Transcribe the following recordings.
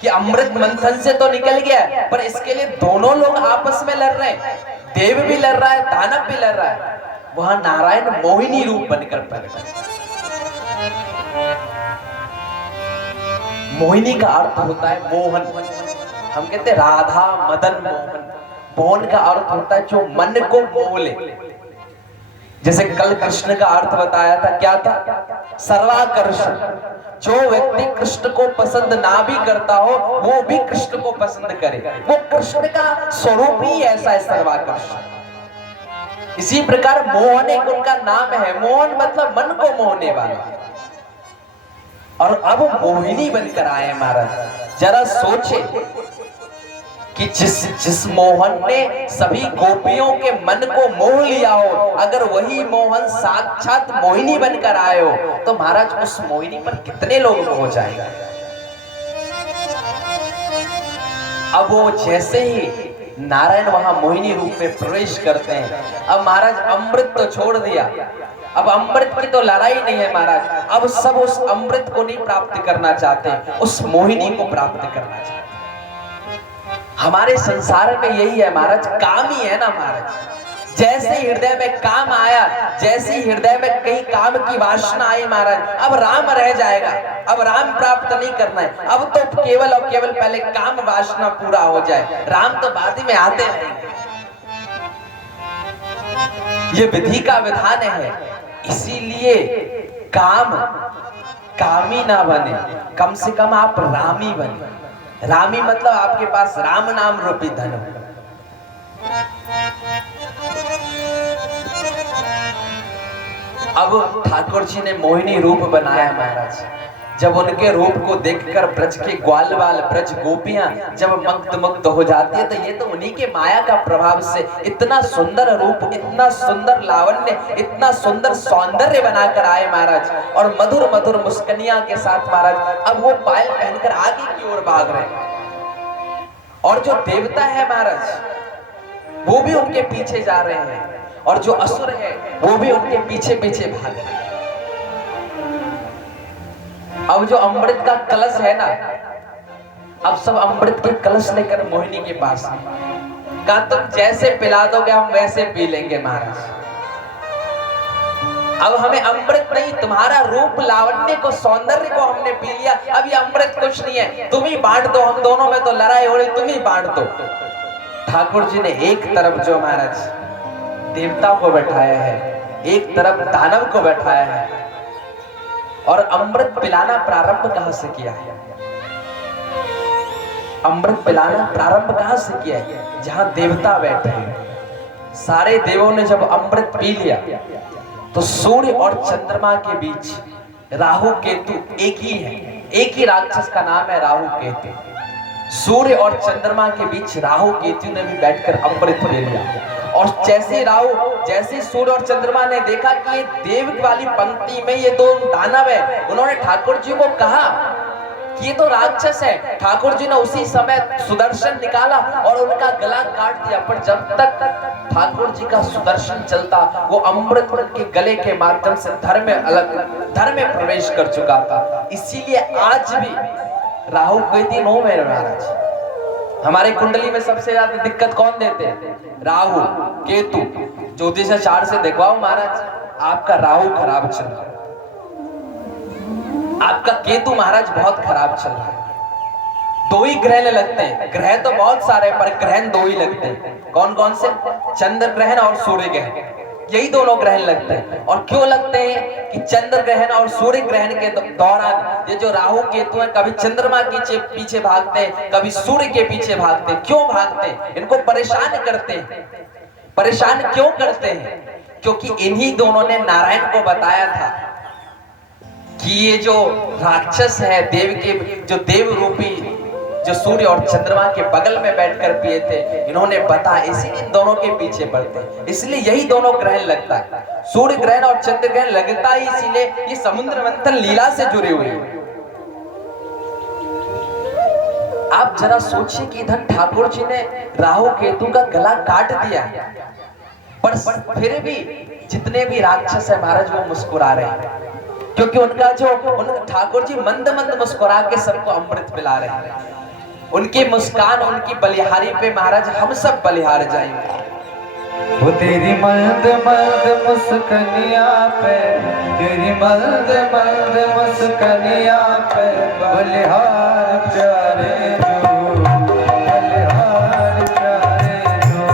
कि अमृत मंथन से तो निकल गया, पर इसके लिए दोनों लोग आपस में लड़ रहे हैं, देव भी लड़ रहा है, दानव भी लड़ रहा है। वहां नारायण मोहिनी रूप बनकर प्रकट है। मोहिनी का अर्थ होता है मोहन। हम कहते हैं राधा मदन मोहन। मोहन का अर्थ होता है जो मन को मोह ले। जैसे कल कृष्ण का अर्थ बताया था, क्या था? सर्वाकर्षण। जो व्यक्ति कृष्ण को पसंद ना भी करता हो, वो भी कृष्ण को पसंद करे। वो कृष्ण का स्वरूप ही ऐसा है, सर्वाकर्षण। इसी प्रकार मोहन एक उनका नाम है। मोहन मतलब मन को मोहने वाला। और अब मोहिनी बनकर आए महाराज। जरा सोचे कि जिस मोहन ने सभी गोपियों के मन को मोह लिया हो, अगर वही मोहन साक्षात मोहिनी बनकर आए हो, तो महाराज उस मोहिनी पर कितने लोग मोह जाएंगे। अब वो जैसे ही नारायण वहां मोहिनी रूप में प्रवेश करते हैं, अब महाराज अमृत तो छोड़ दिया, अब अमृत की तो लड़ाई नहीं है महाराज। अब सब उस अमृत को नहीं प्राप्त करना चाहते, उस मोहिनी को प्राप्त करना चाहते। हमारे संसार में यही है महाराज, काम ही है ना महाराज। जैसे हृदय में काम आया, जैसे हृदय में कहीं काम की वासना आई महाराज, अब राम रह जाएगा, अब राम प्राप्त नहीं करना है। अब तो केवल और केवल पहले काम वासना पूरा हो जाए, राम तो बाद में आते हैं। ये विधि का विधान है। इसीलिए कामी ना बने, कम से कम आप रामी बने। रामी मतलब आपके पास राम नाम रूपी धन हो। अब ठाकुर जी ने मोहिनी रूप बनाया महाराज। जब उनके रूप को देखकर ब्रज के ग्वाल बाल, ब्रज गोपियां जब मुग्ध हो जाती है, तो ये तो उन्हीं के माया का प्रभाव से इतना सुंदर रूप, इतना सुंदर लावण्य, इतना सुंदर सौंदर्य बनाकर आए महाराज। और मधुर मधुर मुस्कनिया के साथ महाराज अब वो पायल पहनकर आगे की ओर भाग रहे हैं। और जो देवता है महाराज, वो भी उनके पीछे जा रहे हैं, और जो असुर है वो भी उनके पीछे पीछे भाग रहे हैं। अब जो अमृत का कलश है ना, अब सब अमृत के कलश लेकर मोहिनी के पास कहा, तुम जैसे पिला दोगे हम वैसे पी लेंगे महाराज। अब हमें अमृत नहीं, तुम्हारा रूप लावण्य को, सौंदर्य को हमने पी लिया, अब ये अमृत कुछ नहीं है, तुम ही बांट दो, हम दोनों में तो लड़ाई हो रही, तुम ही बांट दो। ठाकुर जी ने एक तरफ जो महाराज देवता को बैठाया है, एक तरफ दानव को बैठाया है, और अमृत पिलाना प्रारंभ कहां से किया है? अमृत पिलाना प्रारंभ कहां से किया है? जहां देवता बैठे हैं। सारे देवों ने जब अमृत पी लिया, तो सूर्य और चंद्रमा के बीच राहु केतु एक ही है, एक ही राक्षस का नाम है राहु केतु। सूर्य और चंद्रमा के बीच राहु केतु ने भी बैठकर अमृत ले लिया। और जैसे सूर्य और चंद्रमा ने देखा कि ये देव वाली पंक्ति में ये दो दानव है, उन्होंने ठाकुर जी को कहा कि ये तो राक्षस है। ठाकुर जी ने उसी समय सुदर्शन निकाला और उनका गला काट दिया। पर जब तक ठाकुर जी का सुदर्शन चलता, वो अमृत के गले के माध्यम से धर्म में प्रवेश कर चुका था। इसीलिए आज भी राहु केतु नो में महाराज, हमारे कुंडली में सबसे ज्यादा दिक्कत कौन देते हैं? राहु केतु। ज्योतिष शास्त्र से देखवाओ महाराज, आपका राहु खराब चल रहा है, आपका केतु महाराज बहुत खराब चल रहा है। दो ही ग्रहण लगते हैं, ग्रह तो बहुत सारे पर ग्रहण दो ही लगते हैं। कौन कौन से? चंद्र ग्रहण और सूर्य ग्रहण, यही दोनों ग्रहण लगते हैं। और क्यों लगते हैं कि चंद्र ग्रहण और सूर्य ग्रहण के दौरान ये जो राहु केतु है, कभी चंद्रमा के पीछे भागते हैं, कभी सूर्य के पीछे भागते हैं। क्यों भागते हैं? इनको परेशान करते हैं। परेशान क्यों करते हैं? क्योंकि इन्हीं दोनों ने नारायण को बताया था कि ये जो राक्षस है, जो देव रूपी जो सूर्य और चंद्रमा के बगल में बैठकर पिए थे, इन्होंने बताया, इसीलिए इन दोनों के पीछे पड़ते हैं। इसलिए यही दोनों ग्रहण लगता है, सूर्य ग्रहण और चंद्र ग्रहण लगता ही इसीलिए ये समुद्र मंथन लीला से जुड़े हुए हैं। आप जरा सोचिए कि इधर ठाकुर जी ने राहु केतु का गला काट दिया, पर फिर भी जितने भी राक्षस है महाराज वो मुस्कुरा रहे हैं। क्योंकि उनका जो ठाकुर जी मंद मंद मुस्कुरा के सबको अमृत पिला रहे हैं। उनकी मुस्कान, उनकी बलिहारी पे महाराज हम सब बलिहार जाएंगे। वो तेरी मंद मंद मुस्कनिया पे, तेरी मंद मंद मुस्कनिया पे बलिहार प्यारे जो, बलिहार प्यारे जो,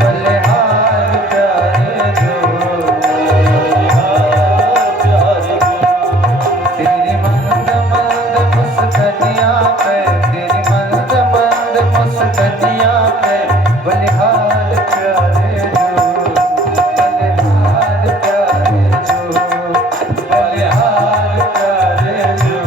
बलिहार प्यारे जो, बलिहार प्यारे जो। तेरी मंद मंद मुस्कनिया पे, तेरी मंद मंद मुस्कनिया पे बलिहार प्यारे जो, बलिहार प्यारे जो, बलिहार प्यारे जो,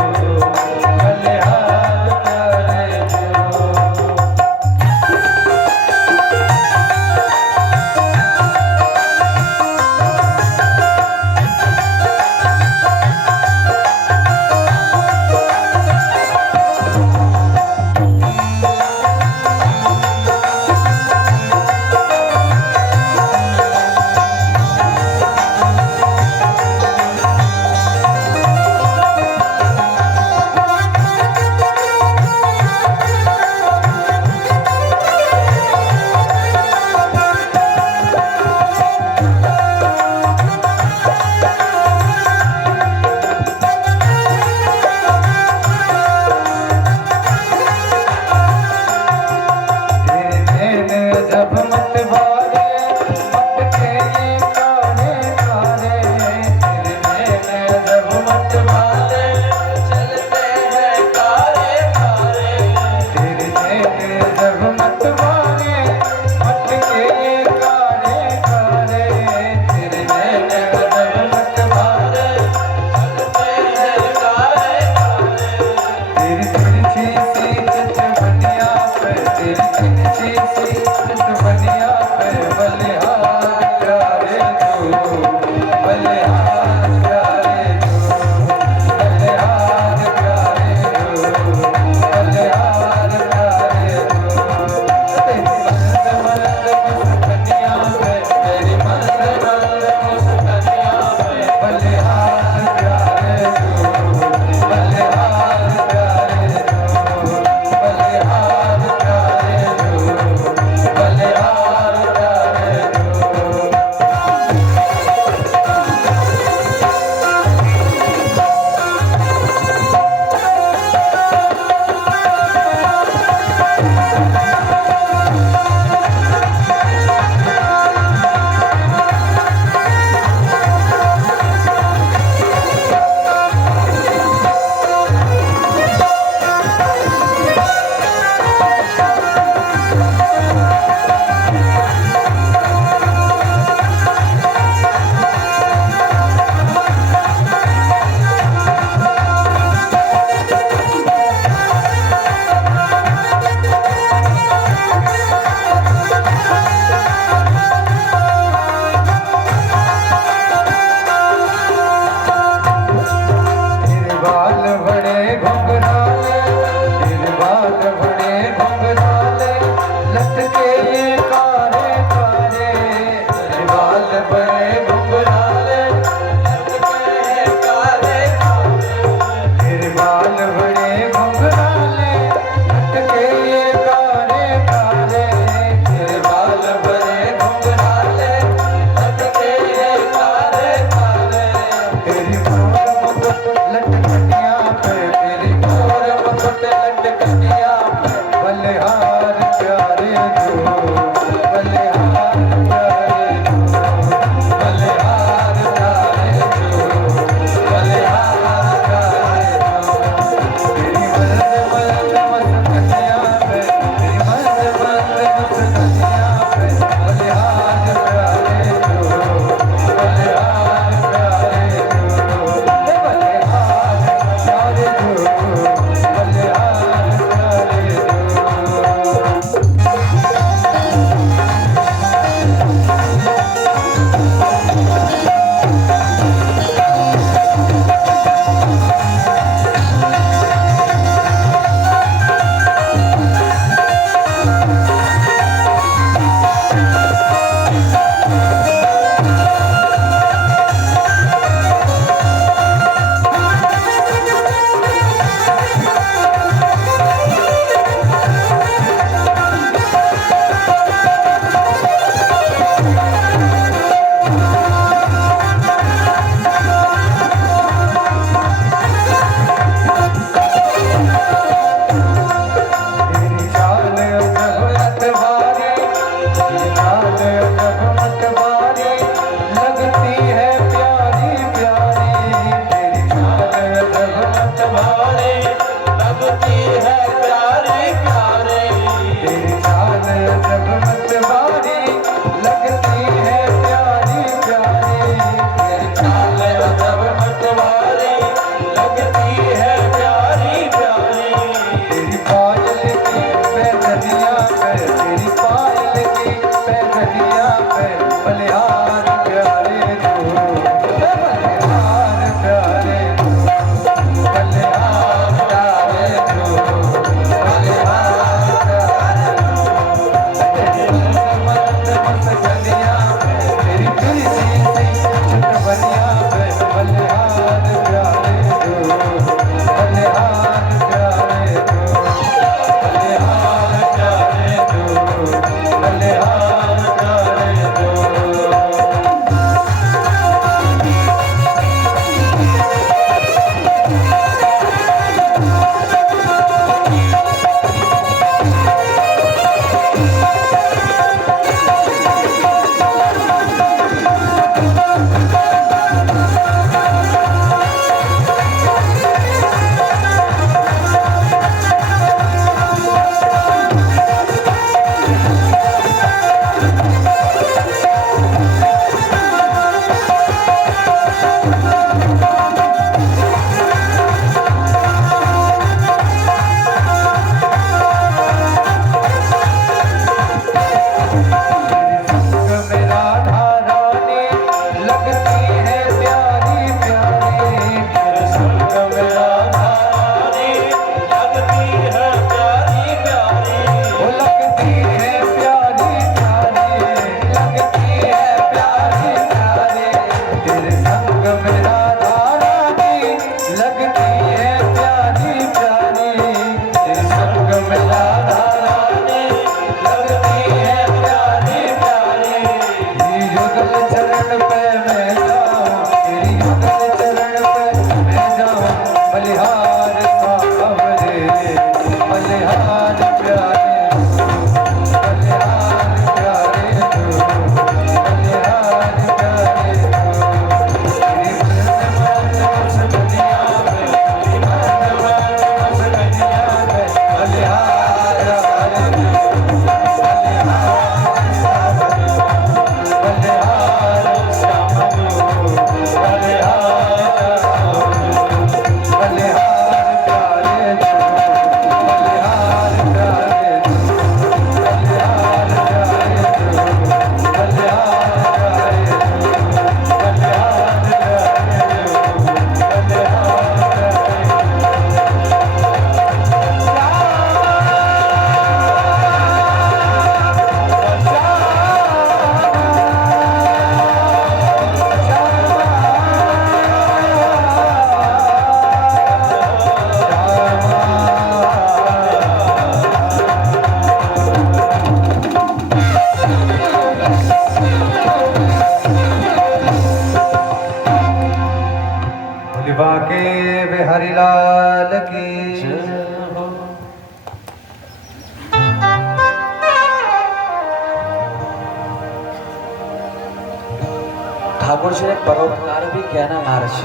ठाकुर जी ने परोपकार भी किया ना महाराज।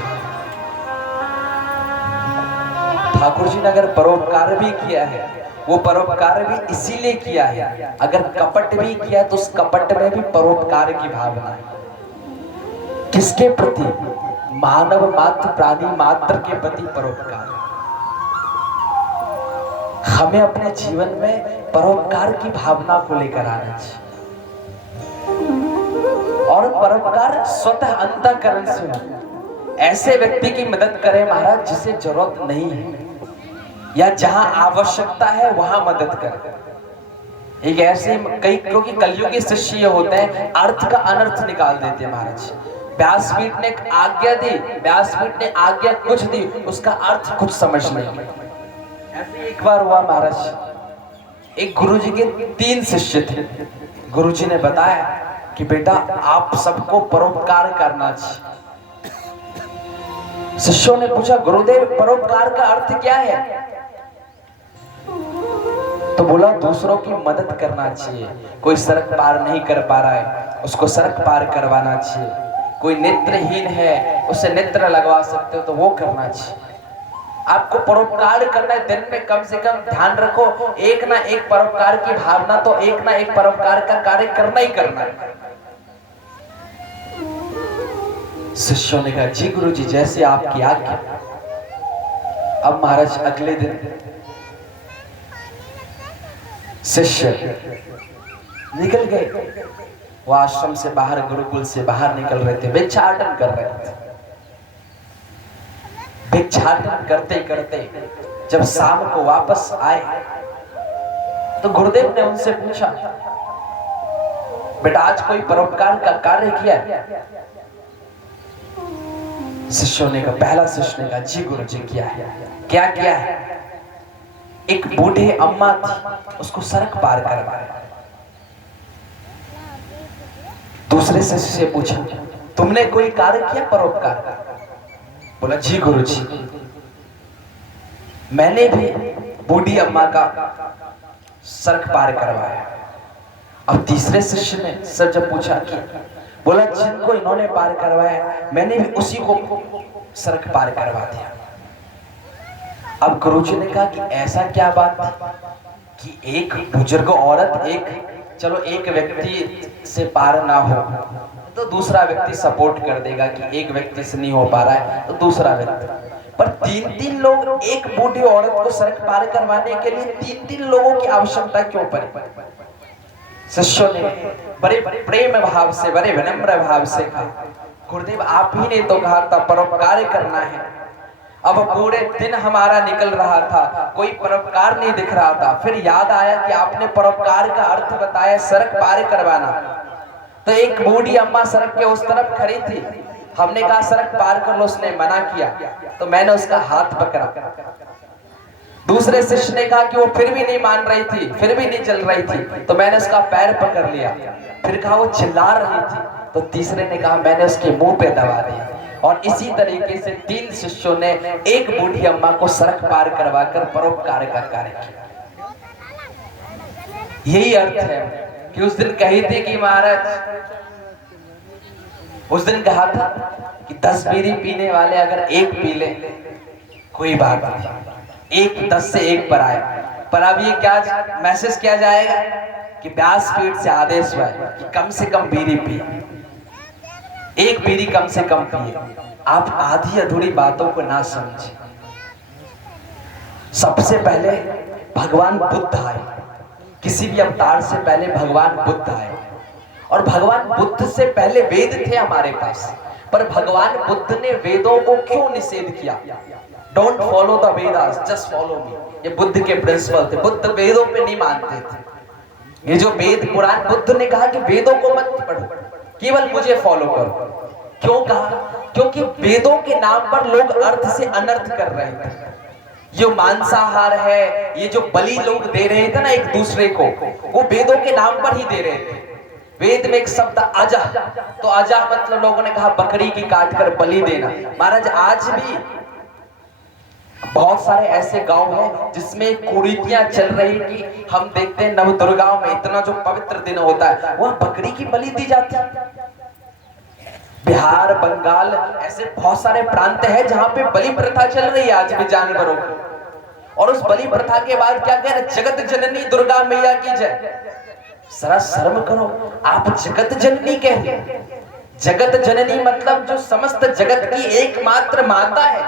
ठाकुर जी ने अगर परोपकार भी किया है, वो परोपकार भी इसीलिए किया है, अगर कपट भी किया तो उस कपट में भी परोपकार की भावना है। किसके प्रति? मानव मात्र, प्राणी मात्र के प्रति परोपकार। हमें अपने जीवन में परोपकार की भावना को लेकर आना चाहिए, और परोपकार स्वतः अंतःकरण से हो। ऐसे व्यक्ति की मदद करें महाराज जिसे जरूरत नहीं है, या जहां आवश्यकता है वहां मदद करें। एक ऐसे कई, क्योंकि कलयुगी शिष्य होते हैं अर्थ का अनर्थ निकाल देते हैं महाराज। व्यासपीठ ने आज्ञा दी, व्यासपीठ ने आज्ञा कुछ दी, उसका अर्थ कुछ समझ नहीं। ऐसे एक बार हुआ महाराज, एक गुरुजी के 3 शिष्य थे। गुरुजी ने बताया कि बेटा आप सबको परोपकार करना चाहिए। शिष्यों ने पूछा गुरुदेव परोपकार का अर्थ क्या है? तो बोला दूसरों की मदद करना चाहिए। कोई सड़क पार नहीं कर पा रहा है, उसको सड़क पार करवाना चाहिए। कोई नेत्रहीन है, उसे नेत्र लगवा सकते हो तो वो करना चाहिए। आपको परोपकार करना है, दिन में कम से कम ध्यान रखो एक ना एक परोपकार की भावना, तो एक ना एक परोपकार का कार्य करना ही करना है। शिष्यों ने कहा जी गुरु जी जैसे आपकी आज्ञा। अब महाराज अगले दिन शिष्य निकल गए, वो आश्रम से बाहर, गुरुकुल से बाहर निकल रहे थे, भिक्षाटन कर रहे थे। भिक्षाटन करते करते जब शाम को वापस आए तो गुरुदेव ने उनसे पूछा बेटा आज कोई परोपकार का कार्य किया? शिष्यों ने कहा, पहला शिष्य ने कहा जी गुरु जी किया है। क्या किया है? एक बूढ़ी अम्मा थी, उसको सड़क पार करवाया। दूसरे शिष्य से पूछा तुमने कोई कार्य किया परोपकार? बोला जी गुरु जी मैंने भी बूढ़ी अम्मा का सड़क पार करवाया। अब तीसरे शिष्य ने सर जब पूछा कि बोला जिनको इन्होंने पार करवाया मैंने भी उसी को सड़क पार करवा दिया। अब गुरुजी ने कहा कि ऐसा क्या बात कि एक बुजुर्ग औरत, एक व्यक्ति से पार ना हो तो दूसरा व्यक्ति सपोर्ट कर देगा कि एक व्यक्ति से नहीं हो पा रहा है तो दूसरा व्यक्ति, पर 3-3 लोग एक बूढ़ी औरत को सड़क पार करवाने के लिए 3-3 लोगों की आवश्यकता क्यों पड़ी? शिष्यों ने बड़े प्रेम भाव से, बड़े विनम्र भाव से कहा गुरुदेव आप ही ने तो कहा था परोपकार करना है। अब पूरे दिन हमारा निकल रहा था, कोई परोपकार नहीं दिख रहा था, फिर याद आया कि आपने परोपकार का अर्थ बताया सड़क पार करवाना। तो एक बूढ़ी अम्मा सड़क के उस तरफ खड़ी थी, हमने कहा सड़क पार कर लो, उसने मना किया तो मैंने उसका हाथ पकड़ा। दूसरे शिष्य ने कहा कि वो फिर भी नहीं मान रही थी, फिर भी नहीं चल रही थी, तो मैंने उसका पैर पकड़ लिया। फिर कहा वो चिल्ला रही थी, तो तीसरे ने कहा मैंने उसके मुंह पे दबा दिया। और इसी तरीके से 3 शिष्यों ने एक बूढ़ी अम्मा को सड़क पार करवाकर परोपकार का कार्य किया। यही अर्थ है कि उस दिन कही थी कि महाराज, उस दिन कहा था कि 10 बीड़ी पीने वाले अगर एक पी ले कोई बात नहीं, एक 10 से 1 पर आए। पर अब ये क्या मैसेज किया जाएगा कि व्यासपीठ से आदेश हुआ है कि कम से कम बीड़ी पिए, एक बीड़ी कम से कम पिए। आप आधी अधूरी बातों को ना समझें। सबसे पहले भगवान बुद्ध आए, किसी भी अवतार से पहले भगवान बुद्ध आए, और भगवान बुद्ध से पहले वेद थे हमारे पास, पर भगवान बुद्ध ने वेदों को क्यों निषेध किया? Don't follow the Vedas, just follow me. ये बुद्ध के प्रिंसिपल थे। बुद्ध वेदों पे नहीं मानते थे। ये जो वेद पुराण, बुद्ध ने कहा कि वेदों को मत पढ़ो, केवल मुझे फॉलो करो। क्यों कहा? क्योंकि वेदों के नाम पर लोग अर्थ से अनर्थ कर रहे थे। जो मांसाहार है, ये जो बलि लोग दे रहे थे ना एक दूसरे को, वो वेदों के नाम पर ही दे रहे थे। वेद में एक शब्द अजा, तो अजा मतलब लोगों ने कहा बकरी की काट कर बलि देना। महाराज आज भी बहुत सारे ऐसे गांव हैं जिसमें कुरीतियां चल रही कि हम देखते हैं नवदुर्गाओं में इतना जो पवित्र दिन होता है वहां बकरी की बलि दी जाती है। बिहार, बंगाल, ऐसे बहुत सारे प्रांत हैं जहां पे बलि प्रथा चल रही है आज भी जानवरों की। और उस बलि प्रथा के बाद क्या कह रहे, जगत जननी दुर्गा मैया की जय। जरा शर्म करो, आप जगत जननी कह रहे। जगत जननी मतलब जो समस्त जगत की एकमात्र माता है।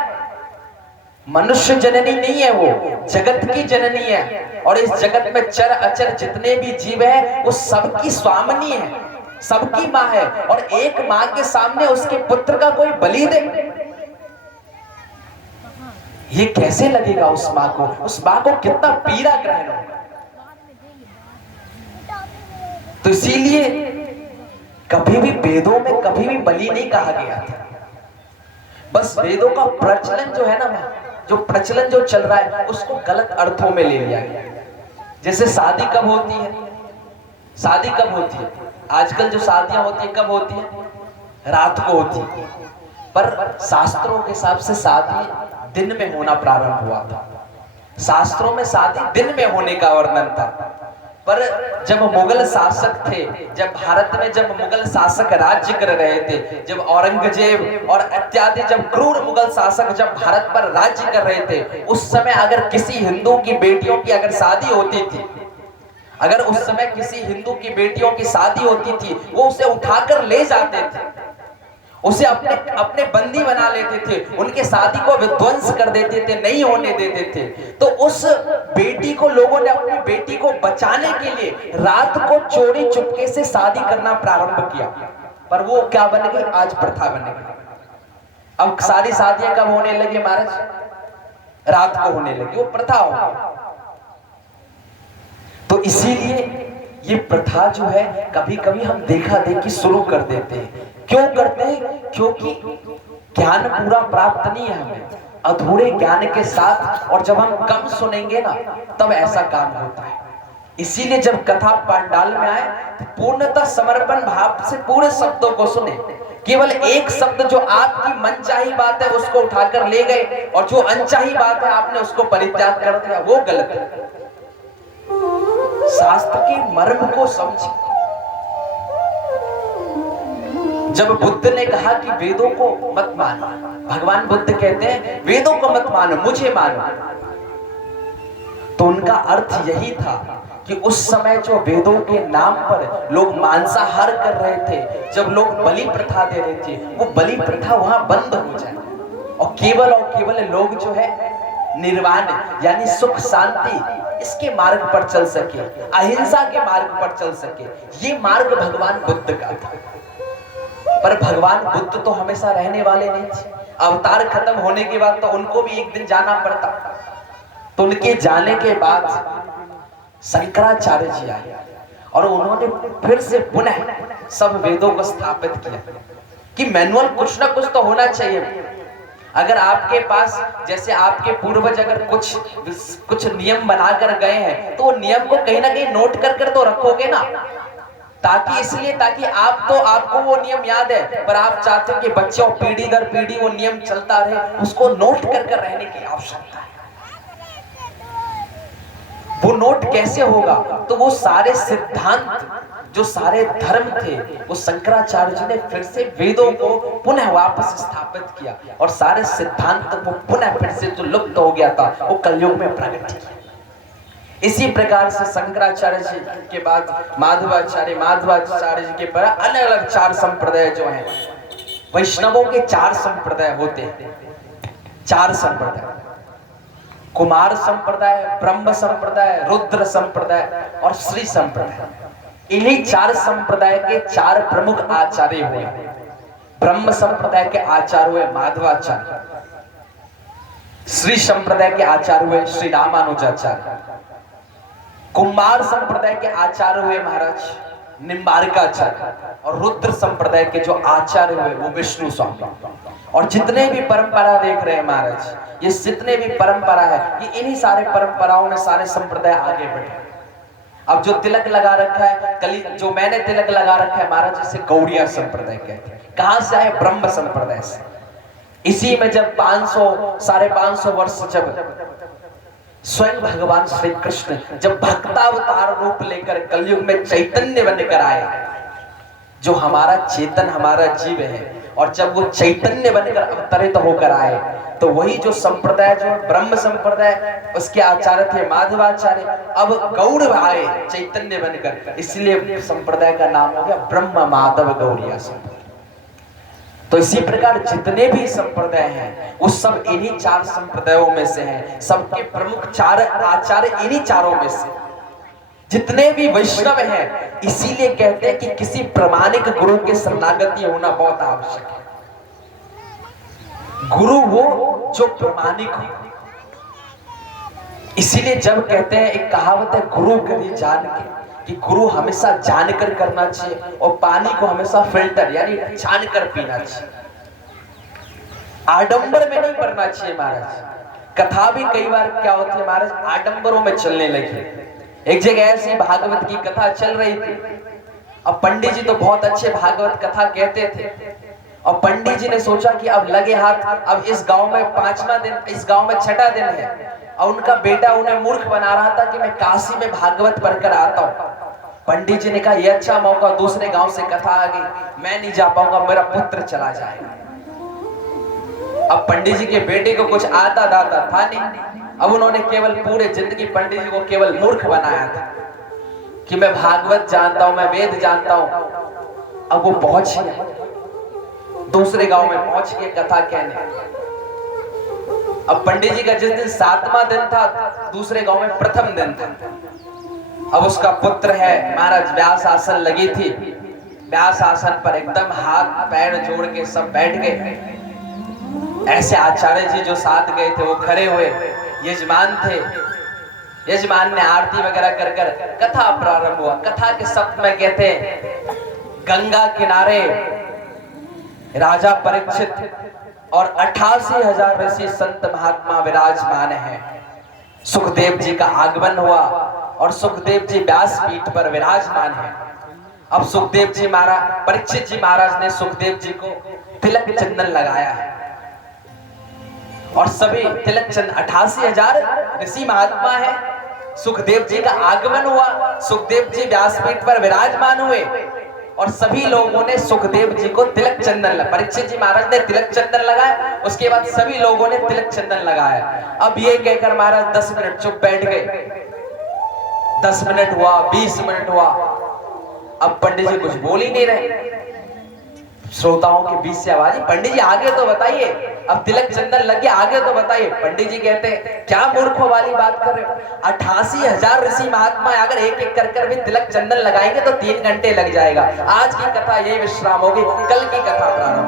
मनुष्य जननी नहीं है, वो जगत की जननी है। और इस जगत में चर अचर जितने भी जीव है वो सबकी स्वामिनी है, सबकी माँ है। और एक माँ के सामने उसके पुत्र का कोई बलि दे, ये कैसे लगेगा उस माँ को? उस माँ को कितना पीड़ा ग्रहण होगा। तो इसीलिए कभी भी वेदों में कभी भी बलि नहीं कहा गया था। बस वेदों का प्रचलन जो है ना, जो प्रचलन जो चल रहा है उसको गलत अर्थों में ले लिया गया। जैसे शादी कब होती है, शादी कब होती है? आजकल जो शादियां होती है कब होती है? रात को होती है। पर शास्त्रों के हिसाब से शादी दिन में होना प्रारंभ हुआ था। शास्त्रों में शादी दिन में होने का वर्णन था। पर जब मुगल शासक थे, जब भारत में जब मुगल शासक राज्य कर रहे थे, जब औरंगजेब और इत्यादि जब क्रूर मुगल शासक जब भारत पर राज्य कर रहे थे, उस समय अगर किसी हिंदू की बेटियों की अगर शादी होती थी, अगर उस समय किसी हिंदू की बेटियों की शादी होती थी, वो उसे उठाकर ले जाते थे, उसे अपने अपने बंदी बना लेते थे, उनके शादी को विध्वंस कर देते थे, नहीं होने देते थे। तो उस बेटी को लोगों ने अपनी बेटी को बचाने के लिए रात को चोरी चुपके से शादी करना प्रारंभ किया। पर वो क्या बन गई? आज प्रथा बन गई। अब सारी शादियां कब होने लगी महाराज? रात को होने लगी, वो प्रथा हो गई। तो इसीलिए ये प्रथा जो है कभी कभी हम देखा देखी शुरू कर देते हैं। क्यों करते हैं? क्योंकि ज्ञान पूरा प्राप्त नहीं है हमें, अधूरे ज्ञान के साथ। और जब हम कम सुनेंगे ना तब ऐसा काम होता है। इसीलिए जब कथा पंडाल में आए तो पूर्णतः समर्पण भाव से पूरे शब्दों को सुने। केवल एक शब्द जो आपकी मनचाही बात है उसको उठाकर ले गए, और जो अनचाही बात है आपने उसको परित्याग कर दिया, वो गलत है। शास्त्र के मर्म को समझे। जब बुद्ध ने कहा कि वेदों को मत मानो, भगवान बुद्ध कहते हैं वेदों को मत मानो, मुझे मानो, तो उनका अर्थ यही था कि उस समय जो वेदों के नाम पर लोग मांसाहार कर रहे थे, जब लोग बलि प्रथा दे रहे थे, वो बलि प्रथा वहां बंद हो जाए और केवल लोग जो है निर्वाण यानी सुख शांति इसके मार्ग पर चल सके, अहिंसा के मार्ग पर चल सके। ये मार्ग भगवान बुद्ध का था। पर भगवान बुद्ध तो हमेशा रहने वाले नहीं थे। अवतार खत्म होने के बाद तो उनको भी एक दिन जाना पड़ता। तो उनके जाने के बाद शंकराचार्य जी आए और उन्होंने फिर से पुनः सब वेदों को स्थापित किया कि मैनुअल कुछ ना कुछ तो होना चाहिए। अगर आपके पास जैसे आपके पूर्वज अगर कुछ नियम बनाकर गए हैं तो नियम को कहीं ना कहीं नोट कर तो रखोगे ना, ताकि आपको वो नियम याद है, पर आप चाहते हो कि बच्चों पीढ़ी दर पीढ़ी वो नियम चलता रहे, उसको नोट कर रहने की आवश्यकता है। वो नोट कैसे होगा? तो वो सारे सिद्धांत जो सारे धर्म थे वो शंकराचार्य जी ने फिर से वेदों को पुनः वापस स्थापित किया और सारे सिद्धांत वो पुनः फिर से जो लुप्त हो गया था वो कलयुग में प्रकट किया। इसी प्रकार से शंकराचार्य जी के बाद माधवाचार्य जी के बाद अलग अलग 4 संप्रदाय जो हैं, वैष्णवों के 4 संप्रदाय होते हैं। 4 संप्रदाय, कुमार संप्रदाय, ब्रह्म संप्रदाय, रुद्र संप्रदाय और श्री संप्रदाय। इन्हीं 4 संप्रदाय के 4 प्रमुख आचार्य हुए। ब्रह्म संप्रदाय के आचार्य हुए माधवाचार्य, श्री संप्रदाय के आचार्य हुए श्री रामानुजाचार्य, कुमार संप्रदाय के आचार्य हुए महाराज निम्बार्काचार्य, और रुद्र संप्रदाय के जो आचार्य हुए वो विष्णु स्वामी। और जितने भी परंपरा देख रहे हैं महाराज, ये जितने भी परंपरा है, ये इन्हीं सारे परंपराओं में सारे संप्रदाय आगे बढ़े। अब जो तिलक लगा रखा है, कल जो मैंने तिलक लगा रखा है महाराज, जिसे गौड़िया संप्रदाय कहते हैं। कहां से आए? ब्रह्म संप्रदाय से। इसी में जब 500-550 वर्ष जब स्वयं भगवान श्री कृष्ण जब भक्तावतार रूप लेकर कलयुग में चैतन्य बनकर आए, जो हमारा चेतन हमारा जीव है और जब वो चैतन्य बनकर अवतरित होकर आए तो वही जो संप्रदाय जो ब्रह्म संप्रदाय उसके आचार्य थे माधवाचार्य, अब गौड़ आए चैतन्य बनकर, इसलिए संप्रदाय का नाम हो गया ब्रह्म माधव गौड़िया संप्रदाय। तो इसी प्रकार जितने भी संप्रदाय हैं वो सब इन्हीं 4 संप्रदायों में से हैं, सबके प्रमुख 4 आचार्य इन्हीं चारों में से। जितने भी वैष्णव हैं इसीलिए कहते हैं कि किसी प्रमाणिक गुरु के शरणागति होना बहुत आवश्यक है। गुरु वो जो प्रमाणिक हो, इसीलिए जब कहते हैं एक कहावत है गुरु कभी जान के, कि गुरु हमेशा जानकर करना चाहिए और पानी को हमेशा फिल्टर यानी छानकर पीना चाहिए, आडंबर में नहीं पढ़ना चाहिए महाराज। कथा भी कई बार क्या होती है महाराज, आडंबरों में चलने लगी। एक जगह ऐसी भागवत की कथा चल रही थी, अब पंडित जी तो बहुत अच्छे भागवत कथा कहते थे, और पंडित जी ने सोचा कि अब लगे हाथ, अब इस गांव में 5वां दिन, इस गांव में 6ठा दिन है, और उनका बेटा उन्हें मूर्ख बना रहा था कि मैं काशी में भागवत पढ़कर आता हूँ। पंडित जी ने कहा यह अच्छा मौका, दूसरे गांव से कथा आ गई, मैं नहीं जा पाऊंगा, मेरा पुत्र चला जाएगा। अब पंडित जी के बेटे को कुछ आता दाता था नहीं, अब उन्होंने केवल पूरे जिंदगी पंडित जी को केवल मूर्ख बनाया था कि मैं भागवत जानता हूं, मैं वेद जानता हूं। अब वो पहुंच गया दूसरे गांव में, पहुंच गए कथा कहने। अब पंडित जी का जिस दिन 7वां दिन था, दूसरे गांव में प्रथम दिन था। अब उसका पुत्र है महाराज, व्यास आसन लगी थी, व्यास आसन पर एकदम हाथ पैर जोड़ के सब बैठ गए। ऐसे आचार्य जी जो साथ गए थे वो खड़े हुए, यजमान थे, यजमान ने आरती वगैरह कर कर कथा प्रारंभ हुआ। कथा के शब्द में कहते हैं गंगा किनारे राजा परीक्षित और 88,000 ऋषि संत महात्मा विराजमान हैं। सुखदेव जी का आगमन हुआ और सुखदेव जी व्यास पीठ पर विराजमान हैं। अब सुखदेव जी महाराज, परीक्षित जी महाराज ने सुखदेव जी को तिलक चंदन लगाया है और सभी तिलक चंदन 88,000 ऋषि महात्मा है। सुखदेव जी का आगमन हुआ, सुखदेव जी व्यासपीठ पर विराजमान हुए और सभी लोगों ने सुखदेव जी को तिलक चंदन लगाया। परीक्षित जी महाराज ने तिलक चंदन लगाया, उसके बाद सभी लोगों ने तिलक चंदन लगाया। अब ये कहकर महाराज 10 मिनट चुप बैठ गए। 10 मिनट हुआ, 20 मिनट हुआ, अब पंडित जी कुछ बोल ही नहीं रहे। श्रोताओं के बीच से आवाज, पंडित जी आगे तो बताइए, अब तिलक चंदन लग गया, आगे तो बताइए। पंडित जी कहते हैं क्या मूर्खों वाली बात कर रहे हो, 88,000 ऋषि महात्मा अगर एक एक कर भी तिलक चंदन लगाएंगे तो 3 घंटे लग जाएगा। आज की कथा ये विश्राम होगी, कल की कथा प्रारंभ।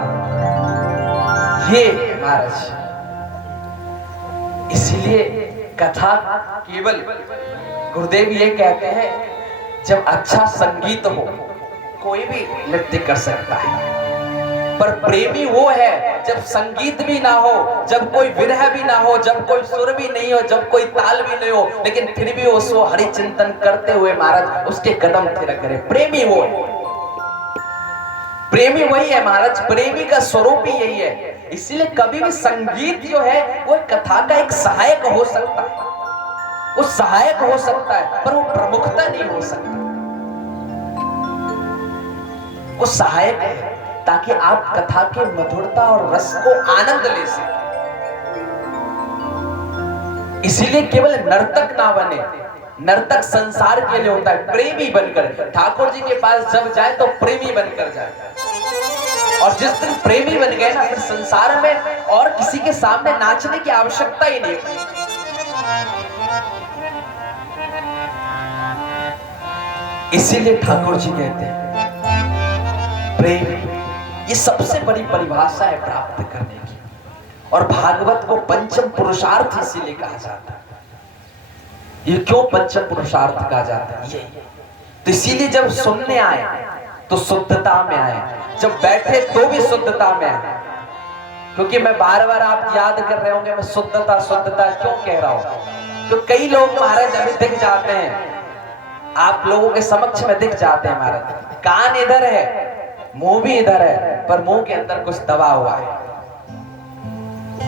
ये महाराज, इसीलिए कथा केवल गुरुदेव ये कहते हैं जब अच्छा संगीत हो कोई भी नृत्य कर सकता है, पर प्रेमी वो है जब संगीत भी ना हो, जब कोई विरह भी ना हो, जब कोई सुर भी नहीं हो, जब कोई ताल भी नहीं हो, लेकिन फिर भी उसको हरि चिंतन करते हुए महाराज उसके कदम थिरक करे। प्रेमी वो है, प्रेमी वही है महाराज, प्रेमी का स्वरूप ही यही है। इसलिए कभी भी संगीत जो है वो कथा का एक सहायक हो सकता है, वो सहायक हो सकता है पर वो प्रमुखता नहीं हो सकता। वो सहायक है ताकि आप कथा के मधुरता और रस को आनंद ले सकें। इसीलिए केवल नर्तक ना बने, नर्तक संसार के लिए होता है, प्रेमी बनकर। ठाकुर जी के पास जब जाए तो प्रेमी बनकर जाए, और जिस दिन प्रेमी बन गए ना फिर संसार में और किसी के सामने नाचने की आवश्यकता ही नहीं। इसीलिए ठाकुर जी कहते हैं प्रेम ये सबसे बड़ी परिभाषा है प्राप्त करने की, और भागवत को पंचम पुरुषार्थ इसीलिए कहा जाता है। ये क्यों पंचम पुरुषार्थ कहा जाता है, ये तो इसीलिए जब सुनने आए तो शुद्धता में आए, जब बैठे तो भी शुद्धता में आए। क्योंकि मैं बार बार आप याद कर रहे होंगे मैं शुद्धता शुद्धता क्यों कह रहा हूं, तो कई लोग महाराज अभी दिख जाते हैं, आप लोगों के समक्ष में दिख जाते हैं महाराज, कान इधर है मुंह भी इधर है, पर मुंह के अंदर कुछ दबा हुआ है।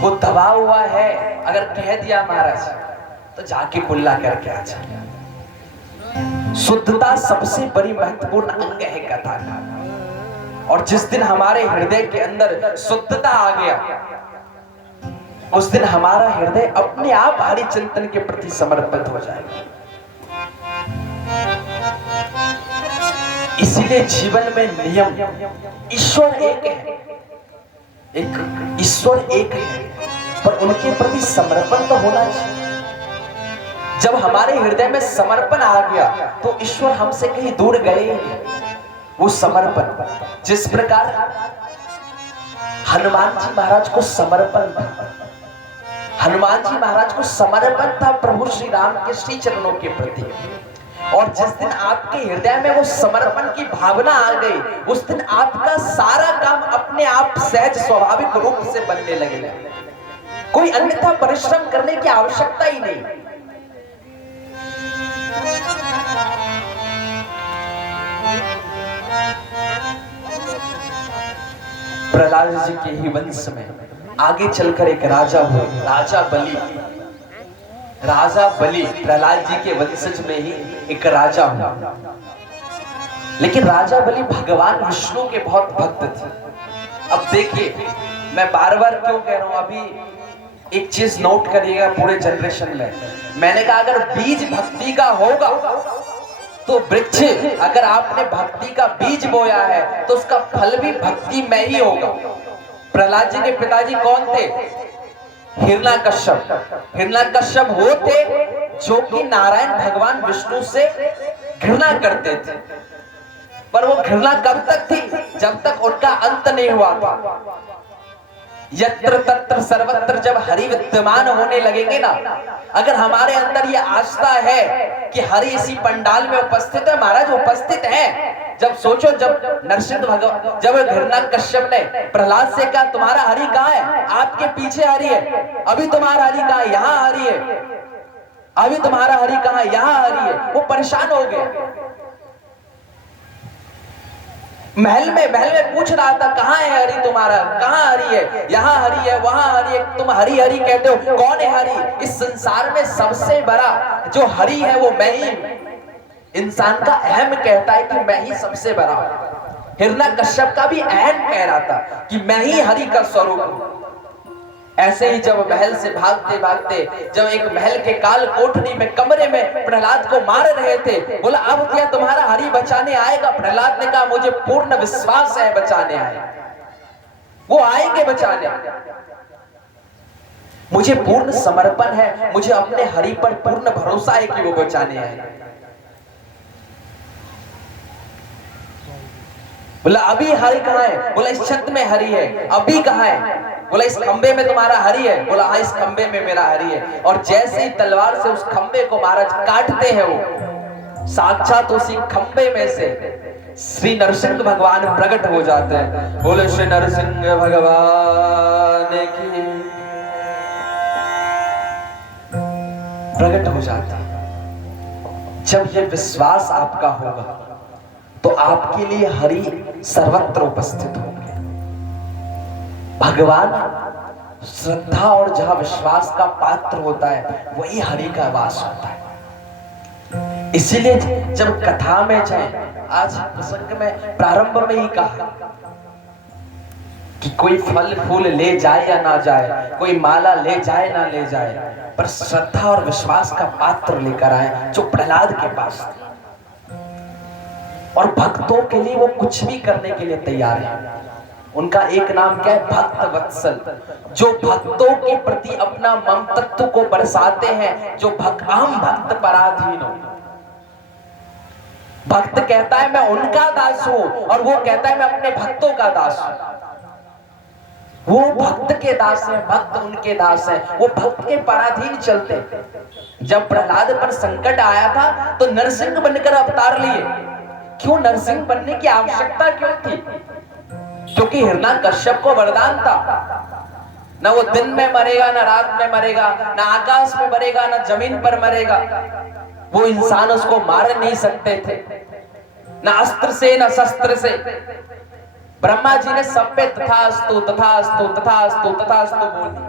वो दबा हुआ है अगर कह दिया महाराज तो जाके कुल्ला करके आ जाए। शुद्धता सबसे बड़ी महत्वपूर्ण अंग है कथा का, और जिस दिन हमारे हृदय के अंदर शुद्धता आ गया, उस दिन हमारा हृदय अपने आप हरि चिंतन के प्रति समर्पित हो जाएगा। इसीलिए जीवन में नियम, ईश्वर एक है, ईश्वर एक है, पर उनके प्रति समर्पण तो होना चाहिए। जब हमारे हृदय में समर्पण आ गया तो ईश्वर हमसे कहीं दूर गए ही नहीं। वो समर्पण, जिस प्रकार हनुमान जी महाराज को समर्पण था, हनुमान जी महाराज को समर्पण था प्रभु श्री राम के श्री चरणों के प्रति, और जिस दिन आपके हृदय में वो समर्पण की भावना आ गई, उस दिन आपका सारा काम अपने आप सहज स्वाभाविक रूप से बनने लगेगा। कोई अन्यथा परिश्रम करने की आवश्यकता ही नहीं। प्रहलाद जी के ही वंश में आगे चलकर एक राजा हुए, राजा बलि। राजा बलि प्रहलाद जी के वंशज में ही एक राजा हुआ। लेकिन राजा बलि भगवान विष्णु के बहुत भक्त थे। अब देखिए, मैं बार बार क्यों कह रहा हूं, अभी एक चीज नोट करिएगा पूरे जनरेशन में। मैंने कहा अगर बीज भक्ति का होगा तो वृक्ष, अगर आपने भक्ति का बीज बोया है तो उसका फल भी भक्ति में ही होगा। प्रहलाद जी के पिताजी कौन थे? हिरण्यकश्यप। हिरण्यकश्यप वो थे जो कि नारायण भगवान विष्णु से घृणा करते थे, पर वो घृणा कब तक थी? जब तक उनका अंत नहीं हुआ था। यत्र तत्र सर्वत्र जब हरि विद्यमान होने लगेंगे ना, अगर हमारे अंदर ये आस्था है कि हरि इसी पंडाल में उपस्थित है, महाराज उपस्थित है। जब सोचो, जब नरसिंह भगवान, जब हिरण्यकश्यप ने प्रहलाद से कहा तुम्हारा हरि कहाँ है? आपके पीछे हरि है। अभी तुम्हारा हरि कहाँ है? यहाँ हरि है। अभी तुम्हारा हरि कहाँ है? यहाँ हरि है। वो परेशान हो गया। महल में पूछ रहा था कहाँ है हरि तुम्हारा? कहाँ हरि है? यहाँ हरि है, वहां हरि है। तुम हरि हरि कहते हो, कौन है हरि? इस संसार में सबसे बड़ा जो हरि है वो मैं ही हूं। इंसान का अहम कहता है कि मैं ही सबसे बड़ा हूं। हिरण्यकश्यप का भी अहम कह रहा था कि मैं ही हरि का स्वरूप हूं। ऐसे ही जब महल से भागते भागते जब एक महल के काल कोठरी में कमरे में प्रहलाद को मार रहे थे, बोला अब क्या तुम्हारा हरि बचाने आएगा? प्रहलाद ने कहा मुझे पूर्ण विश्वास है बचाने आएगा, वो आएंगे बचाने। मुझे पूर्ण समर्पण है, मुझे अपने हरि पर पूर्ण भरोसा है कि वो बचाने आएंगे। बोला अभी हरि कहाँ है? बोला इस छत में हरि है। अभी कहाँ है? बोला इस खंबे में तुम्हारा हरि है। बोला हाँ इस खंबे में मेरा हरि है। और जैसे ही तलवार से उस खंबे को महाराज काटते हैं, वो साक्षात उसी खंबे में से श्री नरसिंह भगवान प्रकट हो जाते हैं। बोले श्री नरसिंह भगवान की, प्रकट हो जाते हैं। जब ये विश्वास आपका होगा तो आपके लिए हरि सर्वत्र उपस्थित होंगे। भगवान श्रद्धा और जहां विश्वास का पात्र होता है वही हरि का वास होता है। इसीलिए जब कथा में जाए, आज प्रसंग में प्रारंभ में ही कहा कि कोई फल फूल ले जाए या ना जाए, कोई माला ले जाए ना ले जाए, पर श्रद्धा और विश्वास का पात्र लेकर आए जो प्रहलाद के पास था। और भक्तों के लिए वो कुछ भी करने के लिए तैयार है। उनका एक नाम क्या है? भक्त वत्सल। जो भक्तों के प्रति अपना ममतत्व को बरसाते हैं, जो अहम भक्त पराधीन हो। भक्त कहता है मैं उनका दास हूं, और वो कहता है मैं अपने भक्तों का दास हूं। वो भक्त के दास हैं, भक्त उनके दास हैं, वो भक्त के पराधीन चलते। जब प्रहलाद पर संकट आया था तो नरसिंह बनकर अवतार लिए। क्यों नरसिंह बनने की आवश्यकता क्यों थी? क्योंकि हिरण्यकश्यप को वरदान था, ना वो दिन में मरेगा, ना रात में मरेगा, ना आकाश में मरेगा, ना जमीन पर मरेगा। वो इंसान उसको मार नहीं सकते थे, ना अस्त्र से ना शस्त्र से। ब्रह्मा जी ने सब पे तथास्तु तथास्तु तथास्तु तथास्तु बोल दी।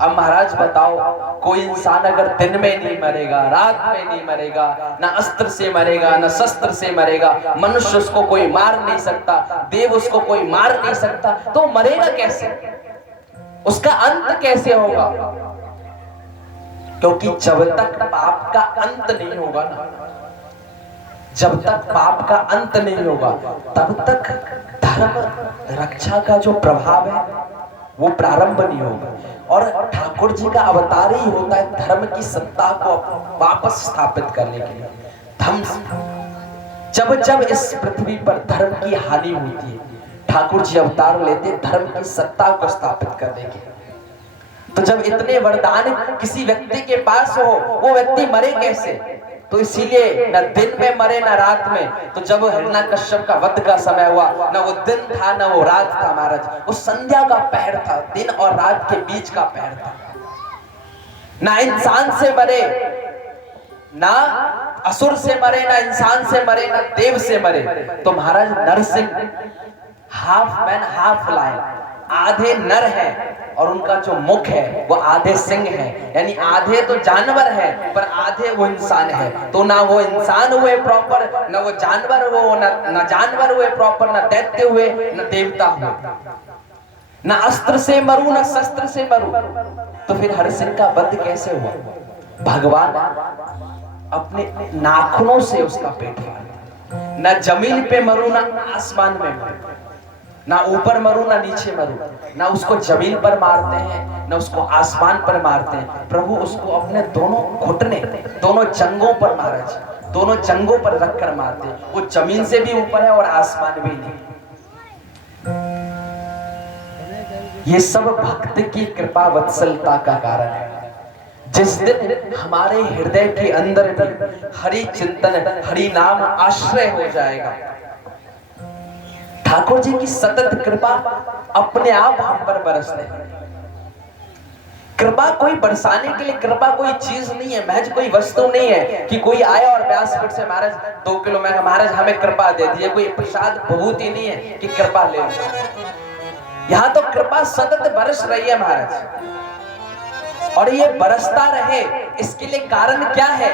अब महाराज बताओ, कोई इंसान अगर दिन में नहीं मरेगा, रात में नहीं मरेगा, ना अस्त्र से मरेगा, ना शस्त्र से मरेगा, मनुष्य उसको कोई मार नहीं सकता, देव उसको कोई मार नहीं सकता, तो मरेगा कैसे? उसका अंत कैसे होगा? क्योंकि जब तक पाप का अंत नहीं होगा ना, जब तक पाप का अंत नहीं होगा, तब तक धर्म रक्षा का जो प्रभाव है वो प्रारंभ नहीं होगा। और ठाकुर जी का अवतार ही होता है धर्म की सत्ता को वापस स्थापित करने के लिए। धर्म जब जब इस पृथ्वी पर धर्म की हानि होती है, ठाकुर जी अवतार लेते धर्म की सत्ता को स्थापित करने के लिए। तो जब इतने वरदान किसी व्यक्ति के पास हो, वो व्यक्ति मरे कैसे? तो इसीलिए न दिन में मरे न रात में। तो जब हिरण्यकश्यप का वध का समय हुआ, न वो दिन था न वो रात था महाराज, वो संध्या का पहर था, दिन और रात के बीच का पहर था। ना इंसान से मरे, ना असुर से मरे, ना इंसान से मरे, ना देव से मरे। तो महाराज Narsingh half man half lion, आधे नर है और उनका जो मुख है वो आधे सिंह है, यानी आधे तो जानवर है पर आधे वो इंसान है। तो ना वो इंसान हुए प्रॉपर, ना वो जानवर हो, ना जानवर हुए प्रॉपर, ना दैत्य हुए, ना देवता हुए, ना अस्त्र से मरू ना शस्त्र से मरू। तो फिर हरसिंह का वध कैसे हुआ? भगवान अपने नाखूनों से उसका पेट फाड़ा। ना जमीन पे मरू ना आसमान में मरू, ना ऊपर मरू ना नीचे मरू, ना उसको जमीन पर मारते हैं ना उसको आसमान पर मारते हैं। प्रभु उसको अपने दोनों घुटने, दोनों जंगों पर महाराज, दोनों जंगों पर रखकर मारते हैं। वो जमीन से भी ऊपर है और आसमान भी नहीं। ये सब भक्त की कृपा वत्सलता का कारण है। जिस दिन हमारे हृदय के अंदर भी हरि चिंतन, हरि नाम आश्रय हो जाएगा, ठाकुर जी की सतत कृपा अपने आप हम पर बरसने। कृपा कोई बरसाने के लिए, कृपा कोई चीज नहीं है, महज कोई वस्तु नहीं है कि कोई आया और व्यासपीठ से महाराज 2 किलो मैं महाराज हमें कृपा दे दिए। कोई प्रसाद बहुत ही नहीं है कि कृपा ले। यहाँ तो कृपा सतत बरस रही है महाराज, और ये बरसता रहे इसके लिए कारण क्या है?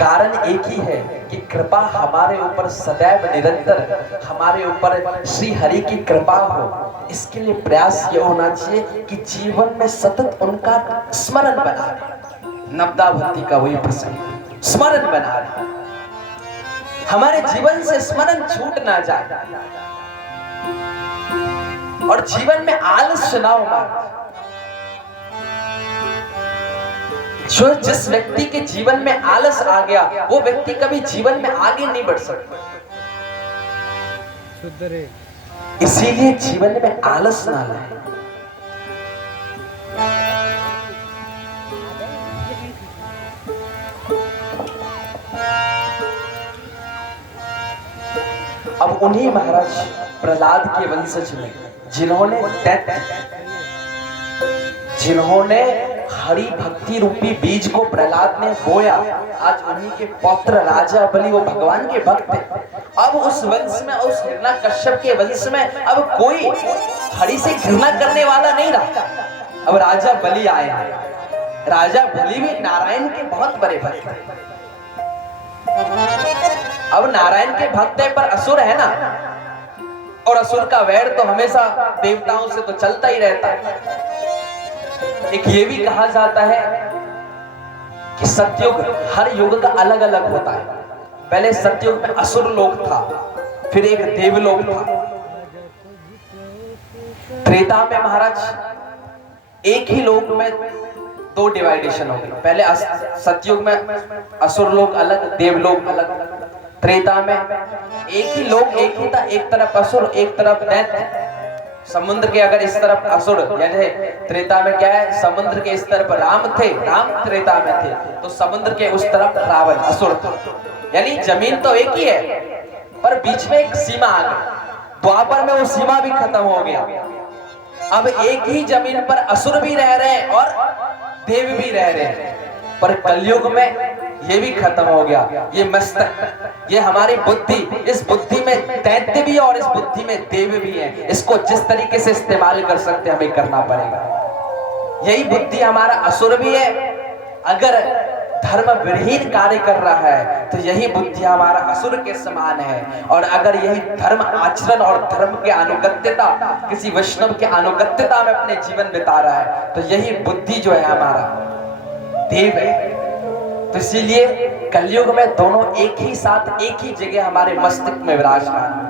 कारण एक ही है कि कृपा हमारे ऊपर सदैव निरंतर, हमारे ऊपर श्री हरि की कृपा हो। इसके लिए प्रयास ये होना चाहिए कि जीवन में सतत उनका स्मरण बना रहे। नवदा भक्ति का वही प्रसंग, स्मरण बना रहे, हमारे जीवन से स्मरण छूट ना जाए और जीवन में आलस्य ना हो। जो जिस व्यक्ति के जीवन में आलस आ गया, वो व्यक्ति कभी जीवन में आगे नहीं बढ़ सकता। इसीलिए जीवन में आलस ना लाए। अब उन्हीं महाराज प्रहलाद के वंशज में जिन्होंने हरि भक्ति रूपी बीज को प्रहलाद ने बोया, आज उन्हीं के पौत्र राजा बलि वो भगवान के भक्त हैं। अब उस वंश में, उस हिरण्यकश्यप के वंश में अब कोई हरि से घृणा करने वाला नहीं रहा। अब राजा बलि आए हैं। राजा बलि भी नारायण के बहुत बड़े भक्त हैं। अब नारायण के भक्त है पर असुर है ना, और असुर का वैर तो हमेशा देवताओं से तो चलता ही रहता है। एक ये भी कहा जाता है कि सतयुग हर युग का अलग अलग होता है। पहले सतयुग में असुर लोक था, फिर एक देवलोक था। त्रेता में महाराज एक ही लोक में 2 डिवाइडेशन हो गई। पहले सतयुग में असुर लोक अलग, देवलोक अलग। त्रेता में एक ही लोक, एक ही था, एक तरफ असुर एक तरफ दैत्य। समुद्र के अगर इस तरफ असुर, यानी त्रेता में क्या है, समुद्र के इस तरफ राम थे, राम त्रेता में थे, तो समुद्र के उस तरफ रावण असुर था। यानी जमीन तो एक ही है पर बीच में एक सीमा आ गई। द्वापर में वो सीमा भी खत्म हो गया। अब एक ही जमीन पर असुर भी रह रहे हैं और देव भी रह रहे हैं। पर कलयुग में ये भी खत्म हो गया। ये मस्तक, ये हमारी बुद्धि, इस बुद्धि में दैत्य भी है और इस बुद्धि में देव भी है। इसको जिस तरीके से इस्तेमाल कर सकते हमें करना पड़ेगा। यही बुद्धि हमारा असुर भी है। अगर धर्म विरहीन कार्य कर रहा है तो यही बुद्धि हमारा असुर के समान है। और अगर यही धर्म आचरण और धर्म के अनुगत्यता, किसी वैष्णव के अनुगत्यता में अपने जीवन बिता रहा है तो यही बुद्धि जो है हमारा देव है। तो इसीलिए कलयुग में दोनों एक ही साथ एक ही जगह हमारे मस्तिष्क में विराजमान है।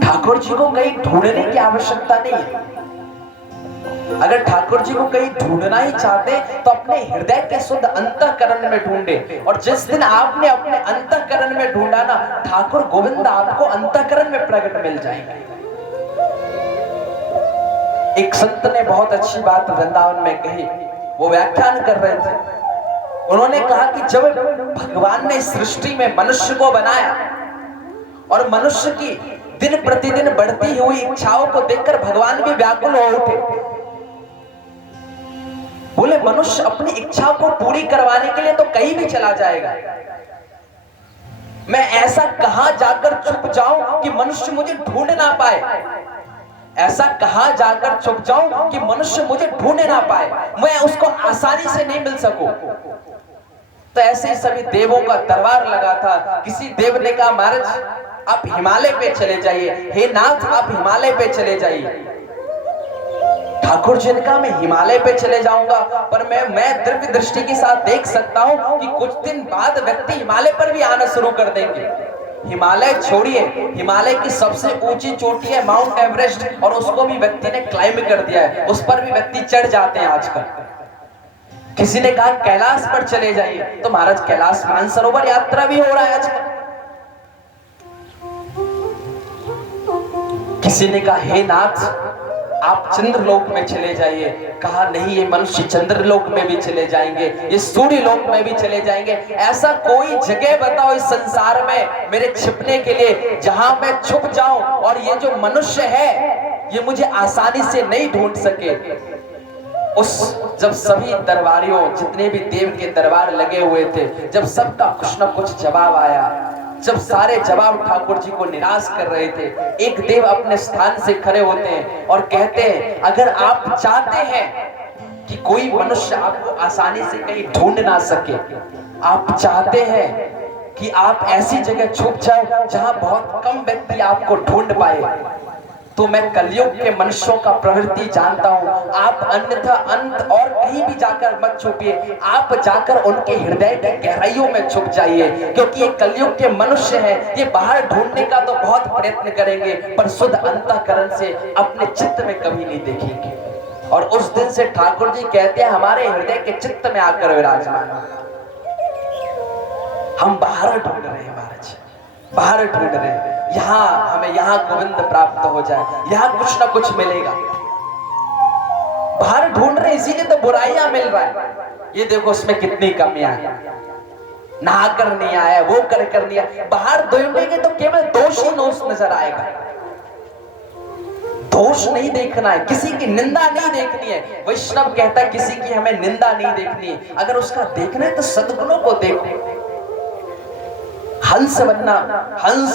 ठाकुर जी को कहीं ढूंढने की आवश्यकता नहीं है। अगर ठाकुर जी को कहीं ढूंढना ही चाहते तो अपने हृदय के शुद्ध अंतःकरण में ढूंढे। और जिस दिन आपने अपने अंतःकरण में ढूंढा ना, ठाकुर गोविंद आपको अंतःकरण में प्रकट मिल जाएंगे। एक संत ने बहुत अच्छी बात वृंदावन में कही, वो व्याख्यान कर रहे थे। उन्होंने कहा कि जब भगवान ने सृष्टि में मनुष्य को बनाया और मनुष्य की दिन प्रतिदिन बढ़ती हुई इच्छाओं को देखकर भगवान भी व्याकुल हो उठे। बोले मनुष्य अपनी इच्छा को पूरी करवाने के लिए तो कहीं भी चला जाएगा, मैं ऐसा कहां जाकर छुप जाऊं कि मनुष्य मुझे ढूंढ ना पाए। ऐसा कहां जाकर छुप जाऊं कि मनुष्य मुझे ढूंढ ना पाए, मैं उसको आसानी से नहीं मिल सकूं। तो ऐसे ही सभी देवों का दरबार लगा था। किसी देव ने कहा महाराज आप हिमालय पे चले जाइए, हे नाथ आप हिमालय पे चले जाइए। ठाकुर जी ने कहा मैं हिमालय पे चले जाऊंगा, पर मैं दिव्य दृष्टि के साथ देख सकता हूं कि कुछ दिन बाद व्यक्ति हिमालय पर भी आना शुरू कर देंगे। हिमालय छोड़िए, हिमालय की सबसे ऊंची चोटी है माउंट एवरेस्ट, और उसको भी व्यक्ति ने क्लाइंब कर दिया है, उस पर भी व्यक्ति चढ़ जाते हैं आजकल। किसी ने कहा कैलाश पर चले जाइए, तो महाराज कैलाश मानसरोवर यात्रा भी हो रहा है आजकल। किसी ने कहा हे नाथ आप चंद्रलोक में चले जाइए, कहा नहीं ये मनुष्य चंद्रलोक में भी चले जाएंगे, ये सूर्य लोक में भी चले जाएंगे। ऐसा कोई जगह बताओ इस संसार में मेरे छिपने के लिए जहां मैं छुप जाऊं और ये जो मनुष्य है ये मुझे आसानी से नहीं ढूंढ सके। जब सभी दरबारियों, जितने भी देव के दरबार लगे हुए थे, जब सबका कुछ ना कुछ जवाब आया, जब सारे जवाब ठाकुर जी को निराश कर रहे थे, एक देव अपने स्थान से खड़े होते हैं और कहते हैं अगर आप चाहते हैं कि कोई मनुष्य आपको आसानी से कहीं ढूंढ ना सके, आप चाहते हैं कि आप ऐसी जगह छुप जाओ जहां बहुत कम व्यक्ति आपको ढूंढ पाए, तो मैं कलयुग के मनुष्यों का प्रवृत्ति जानता हूं। आप अन्यथा अंत और कहीं भी जाकर मत छुपिए, आप जाकर उनके हृदय के गहराइयों में छुप जाइए, क्योंकि ये कलयुग के मनुष्य हैं। ये बाहर ढूंढने का तो बहुत प्रयत्न करेंगे पर शुद्ध अंतःकरण से अपने चित्त में कभी नहीं देखेंगे। और उस दिन से ठाकुर जी कहते हैं हमारे हृदय के चित्त में आकर विराजमान। हम बाहर ढूंढ रहे हैं महाराज, बाहर ढूंढ रहे हैं, यहाँ हमें यहाँ गोविंद प्राप्त हो जाए, यहाँ कुछ ना कुछ मिलेगा। बाहर ढूंढ रहे इसीलिए तो बुराइयां मिल रहा है। ये देखो उसमें कितनी कमियां हैं, नहा कर नहीं आया, वो कर नहीं आया। बाहर ढूंढेंगे तो केवल दोष ही दोष नजर आएगा। दोष नहीं देखना है, किसी की निंदा नहीं देखनी है। वैष्णव कहता है किसी की हमें निंदा नहीं देखनी है, अगर उसका देखना है तो सद्गुणों को देखो। हंस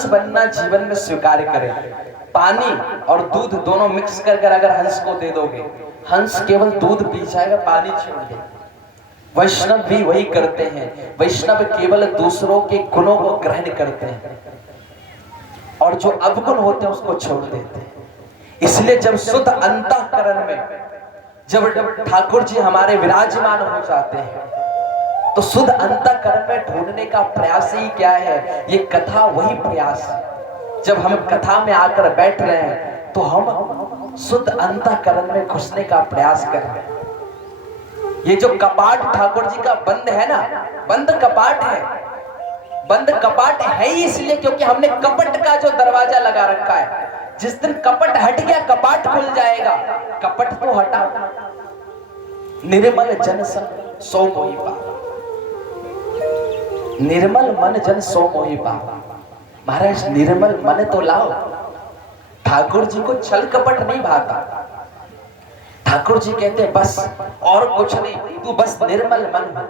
बनना जीवन में स्वीकार करें। पानी और दूध दोनों मिक्स कर अगर हंस को दे दोगे, हंस केवल दूध पी जाएगा, पानी छोड़ देगा। वैष्णव भी वही करते हैं, वैष्णव केवल दूसरों के गुणों को ग्रहण करते हैं और जो अवगुण होते हैं उसको छोड़ देते हैं। इसलिए जब शुद्ध अंतःकरण में जब ठाकुर जी हमारे विराजमान हो जाते हैं तो शुद्ध अंतःकरण में ढूंढने का प्रयास ही क्या है, ये कथा वही प्रयास। जब हम कथा में आकर बैठ रहे हैं तो हम शुद्ध अंतःकरण में घुसने का प्रयास कर रहे हैं। ये जो कपाट ठाकुर जी का बंद है ना, बंद कपाट है, बंद कपाट है ही इसलिए क्योंकि हमने कपट का जो दरवाजा लगा रखा है। जिस दिन कपट हट गया कपाट खुल जाएगा। कपट तो हटा, निर्मल जन सो मोहि पावा, निर्मल मन जन सो मोहि पावा। महाराज निर्मल मन तो लाओ। ठाकुर जी को छल कपट नहीं भाता, ठाकुर जी कहते हैं बस और कुछ नहीं, तू बस निर्मल मन हो।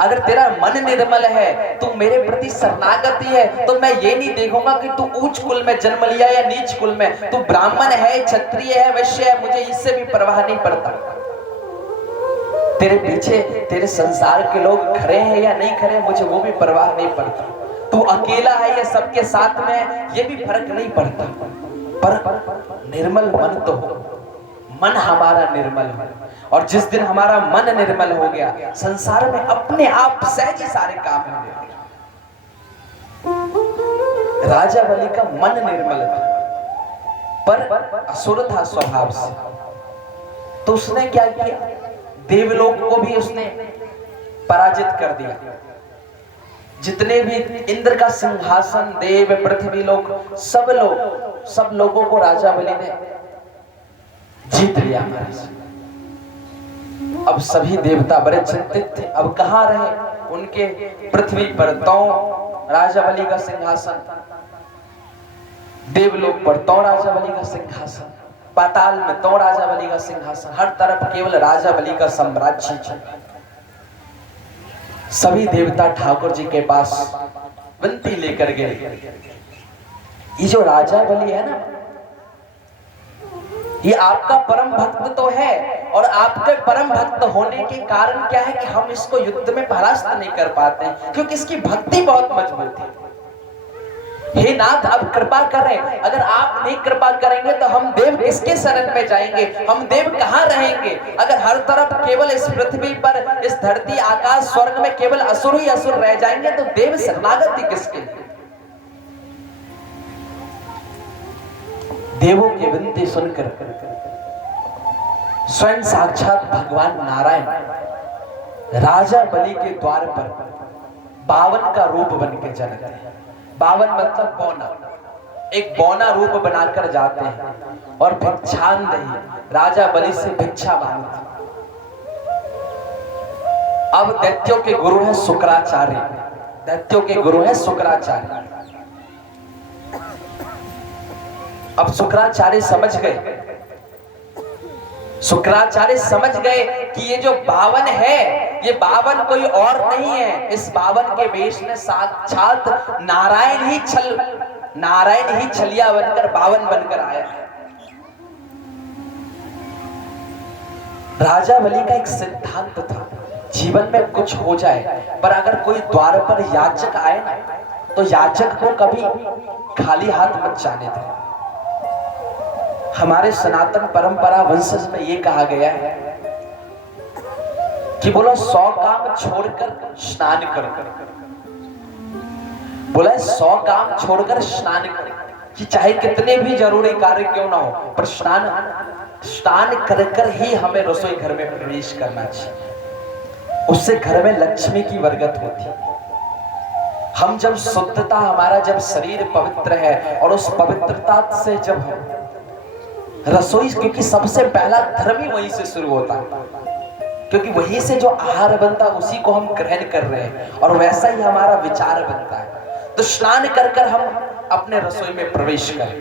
अगर तेरा मन निर्मल है, तू मेरे प्रति शरणागति है, तो मैं ये नहीं देखूंगा कि तू ऊंच कुल में जन्म लिया या नीच कुल में, तू ब्राह्मण है, क्षत्रिय है, वैश्य है, मुझे इससे भी परवाह नहीं पड़ता। तेरे पीछे तेरे संसार के लोग खड़े हैं या नहीं खड़े, मुझे वो भी परवाह नहीं पड़ता। तू अकेला है या सबके साथ में है, ये भी फर्क नहीं पड़ता। पर निर्मल मन तो हो, मन हमारा निर्मल हो। और जिस दिन हमारा मन निर्मल हो गया, संसार में अपने आप सहज ही सारे काम होने लगे। राजा बलि का मन निर्मल था, पर असुर था स्वभाव से, तो उसने क्या किया, देवलोक को भी उसने पराजित कर दिया। जितने भी इंद्र का सिंहासन, देव, पृथ्वी लोक, सब लोगों को राजा बलि ने जीत लिया हमारे से। अब सभी देवता बड़े चिंतित थे, अब कहां रहे उनके पृथ्वी पर तो राजा बलि का सिंहासन, देवलोक पर तो राजा बलि का सिंहासन, पाताल में तो राजा बलि का सिंहासन, हर तरफ केवल राजा बलि का साम्राज्य था। सभी देवता ठाकुर जी के पास विनती लेकर गए, ये जो राजा बलि है ना, ये आपका परम भक्त तो है, और आपके परम भक्त होने के कारण क्या है कि हम इसको युद्ध में परास्त नहीं कर पाते हैं, क्योंकि इसकी भक्ति बहुत मजबूत है। हे नाथ, अब कृपा करें, अगर आप नहीं कृपा करेंगे तो हम देव किसके शरण में जाएंगे, हम देव कहां रहेंगे? अगर हर तरफ केवल इस पृथ्वी पर, इस धरती, आकाश, स्वर्ग में केवल असुर ही असुर रह जाएंगे, तो देव शरणागति किसके? देवों की विनती सुनकर स्वयं साक्षात भगवान नारायण राजा बलि के द्वार पर 52 का रूप बन के चलते हैं। 52 मतलब बौना, एक बौना रूप बनाकर जाते हैं और भिक्षांदेही, राजा बलि से भिक्षा मांगते। अब दैत्यों के गुरु है शुक्राचार्य, दैत्यों के गुरु है शुक्राचार्य। अब शुक्राचार्य समझ गए, शुक्राचार्य समझ गए कि ये जो 52 है, ये 52 कोई और नहीं है, इस 52 के वेश में साक्षात नारायण ही छलिया बनकर 52 बनकर आया है। राजा बलि का एक सिद्धांत था, जीवन में कुछ हो जाए, पर अगर कोई द्वार पर याचक आए ना, तो याचक को कभी खाली हाथ मत जाने दें। हमारे सनातन परंपरा वंशज में ये कहा गया है कि बोलो 100 काम छोड़कर स्नान करो, बोला 100 काम छोड़कर स्नान करो, कि चाहे कितने भी जरूरी कार्य क्यों ना हो, पर स्नान कर कर ही हमें रसोई घर में प्रवेश करना चाहिए। उससे घर में लक्ष्मी की बरकत होती। हम जब शुद्धता, हमारा जब शरीर पवित्र है, और उस पवित्रता से जब हम रसोई, क्योंकि सबसे पहला धर्म ही वहीं से शुरू होता है, क्योंकि वहीं से जो आहार बनता है उसी को हम ग्रहण कर रहे हैं, और वैसा ही हमारा विचार बनता है। तो स्नान कर कर हम अपने रसोई में प्रवेश करें।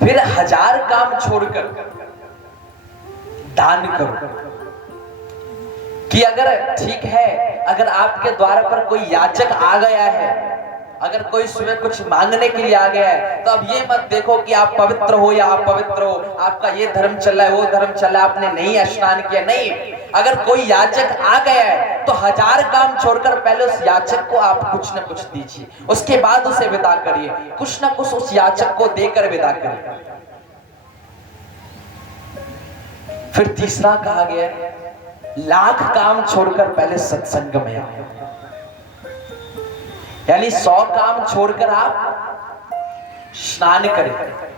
फिर 1000 काम छोड़कर दान करो, कि अगर ठीक है, अगर आपके द्वार पर कोई याचक आ गया है, अगर कोई सुबह कुछ मांगने के लिए आ गया है, तो अब ये मत देखो कि आप पवित्र हो या आप पवित्र हो, आपका ये धर्म चल रहा है, वो धर्म चल रहा है, आपने नहीं स्नान किया, नहीं। अगर कोई याचक आ गया है तो 1000 काम छोड़कर पहले उस याचक को आप कुछ न कुछ दीजिए, उसके बाद उसे विदा करिए, कुछ न कुछ उस याचक को देकर विदा करिए। फिर तीसरा कहा गया, 1,00,000 काम छोड़कर पहले सत्संग में आओ, यानी 100 काम छोड़कर आप स्नान करें।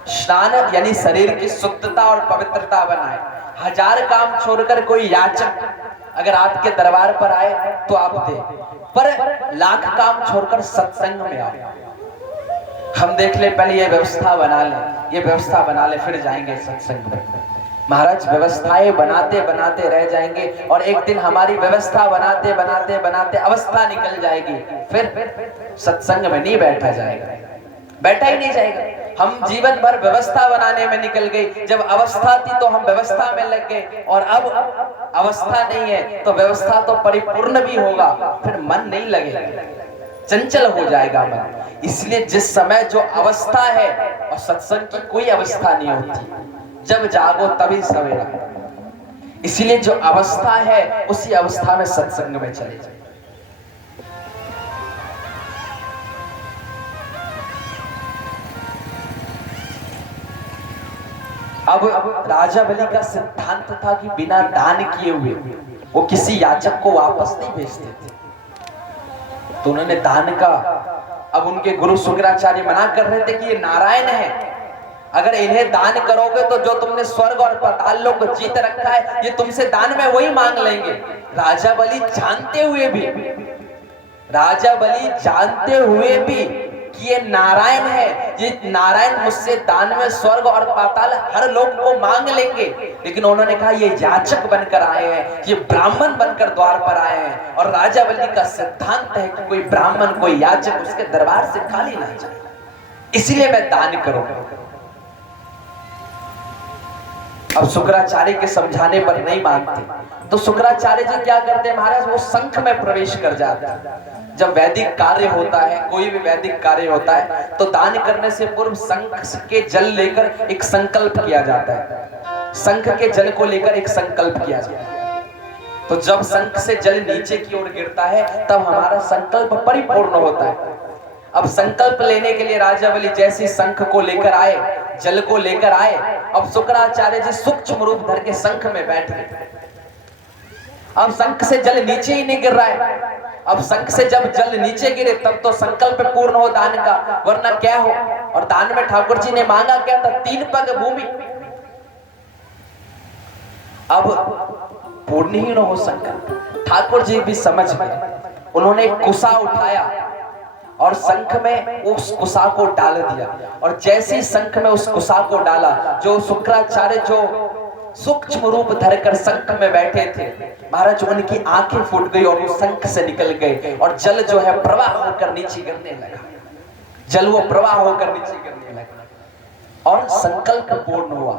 स्नान यानी शरीर की शुद्धता और पवित्रता बनाए। 1000 काम छोड़कर कोई याचक अगर आपके दरबार पर आए तो आप दे, पर 1,00,000 काम छोड़कर सत्संग में आओ। हम देख ले, पहले ये व्यवस्था बना ले, ये व्यवस्था बना ले, फिर जाएंगे सत्संग में। महाराज, व्यवस्थाएं बनाते बनाते रह जाएंगे, और एक दिन हमारी व्यवस्था बनाते बनाते बनाते अवस्था निकल जाएगी, फिर सत्संग में नहीं बैठा जाएगा। बैठा ही नहीं जाएगा। हम जीवन भर व्यवस्था बनाने में निकल गए, जब अवस्था थी तो हम व्यवस्था में लग गए, और अब अवस्था नहीं है तो व्यवस्था तो परिपूर्ण भी होगा, फिर मन नहीं लगेगा, चंचल हो जाएगा मन। इसलिए जिस समय जो अवस्था है, और सत्संग की कोई अवस्था नहीं होती, जब जागो तभी सवेरा। इसलिए जो अवस्था है उसी अवस्था में सत्संग में चले जाए। अब राजा बलि का सिद्धांत था कि बिना दान किए हुए वो किसी याचक को वापस नहीं भेजते थे, तो उन्होंने दान का, अब उनके गुरु शुक्राचार्य मना कर रहे थे कि ये नारायण है, अगर इन्हें दान करोगे तो जो तुमने स्वर्ग और पाताल लोक को जीत रखा है ये तुमसे दान में वही मांग लेंगे। राजा बलि जानते हुए भी कि ये नारायण है, ये नारायण मुझसे दान में स्वर्ग और पाताल हर लोग को मांग लेंगे, लेकिन उन्होंने कहा ये याचक बनकर आए हैं, ये ब्राह्मण बनकर द्वार पर आए हैं, और राजा बलि का सिद्धांत है कि कोई ब्राह्मण कोई याचक उसके दरबार से खाली ना जाए, इसलिए मैं दान करूंगा। अब शुक्राचार्य के समझाने पर नहीं मानते, तो शुक्राचार्य जी क्या करते महाराज, वो शंख में प्रवेश कर जाते हैं। जब वैदिक कार्य होता है, कोई भी वैदिक कार्य होता है, तो दान करने से पूर्व शंख के जल लेकर एक संकल्प किया जाता है, शंख के जल को लेकर एक संकल्प किया जाता है। तो जब शंख से जल नीचे की ओर गिरता है तब हमारा संकल्प परिपूर्ण होता है। अब संकल्प लेने के लिए राजा बलि जैसे शंख को लेकर आए, जल को लेकर आए, अब शुक्राचार्य जी सूक्ष्म रूप धर के शंख में बैठ गए। अब शंख से जल नीचे ही नहीं गिर रहा है, अब शंख से जब जल नीचे गिरे तब तो संकल्प पूर्ण हो दान का, वरना क्या हो। और दान में ठाकुर जी ने मांगा क्या था, 3 पग भूमि। अब पूर्णहीन हो संकल्प, ठाकुर जी भी समझ गए, उन्होंने कुसा उठाया और शंख में उस कुसा को डाल दिया, और जैसे ही शंख में उस कुसा को डाला, जो शुक्राचार्य जो सूक्ष्म रूप धरकर शंख में बैठे थे महाराज, उनकी आंखें फूट गई और वो शंख से निकल गए, और जल जो है प्रवाह होकर नीचे गिरने लगा, जल वो प्रवाह होकर नीचे गिरने लगा, और संकल्प पूर्ण हुआ।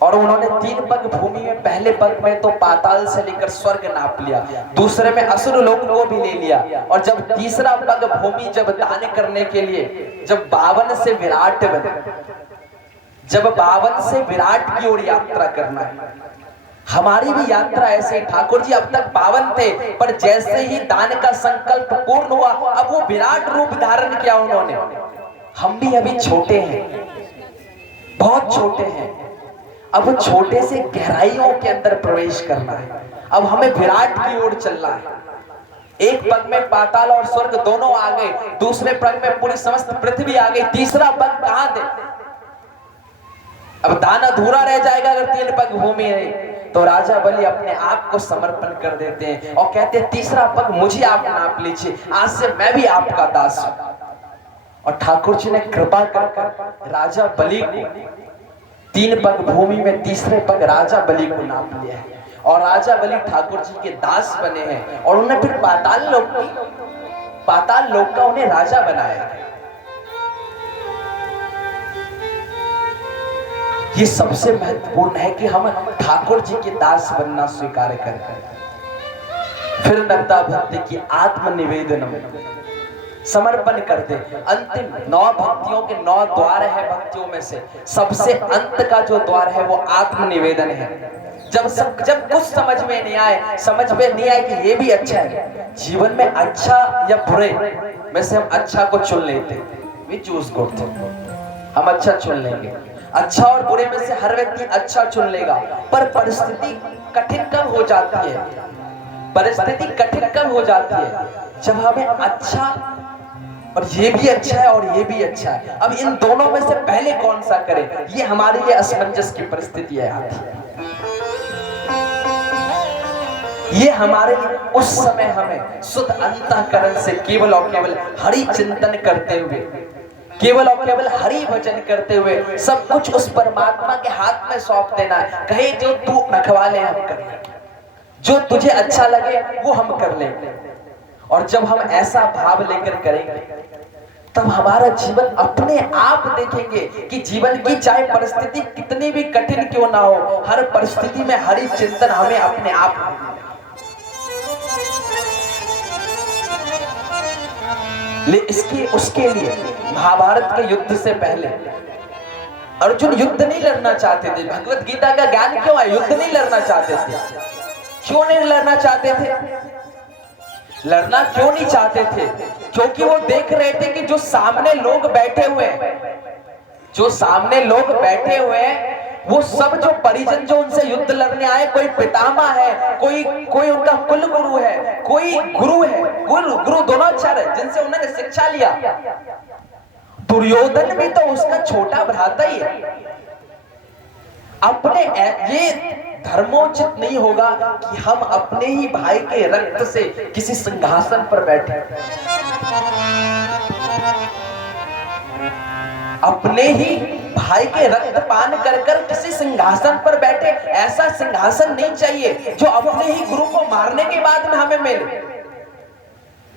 और उन्होंने 3 पग भूमि में, पहले पग में तो पाताल से लेकर स्वर्ग नाप लिया, दूसरे में असुर लोक को भी ले लिया, और जब तीसरा पग भूमि जब दान करने के लिए, जब 52 से विराट बने, जब 52 से विराट की ओर यात्रा करना है, हमारी भी यात्रा ऐसे ही। ठाकुर जी अब तक 52 थे, पर जैसे ही दान का संकल्प पूर्ण हुआ अब वो विराट रूप धारण किया उन्होंने। हम भी अभी छोटे हैं, बहुत छोटे हैं, अब छोटे से गहराइयों के अंदर प्रवेश करना है, अब हमें विराट की ओर चलना है। एक पग में पाताल और स्वर्ग दोनों आ गए, दूसरे पग में पूरी समस्त पृथ्वी आ गई, तीसरा पग कहां दे। अब दान अधूरा रह जाएगा अगर 3 पग भूमि है। तो राजा बलि अपने आप को समर्पण कर देते हैं और कहते हैं तीसरा पग मुझे आप नाप लीजिए, आज से मैं भी आपका दास हूं। और ठाकुर जी ने कृपा कर राजा बलि को 3 पग भूमि में तीसरे पग राजा बलि को नाप लिया है, और राजा बलि ठाकुर जी के दास बने हैं, और उन्हें फिर पाताल लोक का उन्हें राजा बनाया है। ये सबसे महत्वपूर्ण है कि हम ठाकुर जी के दास बनना स्वीकार करें। फिर नवदा भक्ति की आत्मनिवेदन समर्पण कर दे। अंतिम 9 भक्तियों के 9 द्वार है, भक्तियों में से सबसे अंत का जो द्वार है वो आत्मनिवेदन है। जब कुछ समझ में नहीं आए कि ये भी अच्छा है, जीवन में अच्छा या बुरे में से हम अच्छा को चुन लेते, वी चूज गुड, हम अच्छा चुन लेंगे। अच्छा और बुरे में से हर व्यक्ति अच्छा चुन लेगा, पर परिस्थिति कठिन कब हो जाती है, परिस्थिति कठिन कब हो जाती है, जब हमें अच्छा और ये भी अच्छा है और ये भी अच्छा है, अब इन दोनों में से पहले कौन सा करें, ये हमारे लिए असमंजस की परिस्थिति आती है। ये हमारे लिए उस समय हमें शुद्ध अंतःकरण से केवल और केवल हरि चिंतन करते हुए, केवल और केवल हरि भजन करते हुए सब कुछ उस परमात्मा के हाथ में सौंप देना है। कहे जो तू रखवा ले हम कर लेंगे, जो तुझे अच्छा लगे वो हम कर लेंगे। और जब हम ऐसा भाव लेकर करेंगे तब हमारा जीवन अपने आप देखेंगे कि जीवन की चाहे परिस्थिति कितनी भी कठिन क्यों ना हो, हर परिस्थिति में हरि चिंतन हमें अपने आप इसके उसके लिए महाभारत के युद्ध से पहले अर्जुन युद्ध नहीं लड़ना चाहते थे। भगवत गीता का ज्ञान क्यों है? युद्ध नहीं लड़ना चाहते थे। क्यों नहीं लड़ना चाहते थे? लड़ना क्यों नहीं चाहते थे? क्योंकि वो देख रहे थे कि जो सामने लोग बैठे हुए हैं वो सब जो परिजन जो उनसे युद्ध लड़ने आए, कोई पितामह है, कोई उनका कुल गुरु है, कोई गुरु है, गुरु द्रोणाचार्य जिनसे उन्होंने शिक्षा लिया। दुर्योधन भी तो उसका छोटा भ्राता ही है। अपने ये धर्मोचित नहीं होगा कि हम अपने ही भाई के रक्त से किसी सिंहासन पर बैठे, अपने ही भाई के रक्त पान कर कर किसी सिंहासन पर बैठे। ऐसा सिंहासन नहीं चाहिए जो अपने ही गुरु को मारने के बाद में हमें मिले।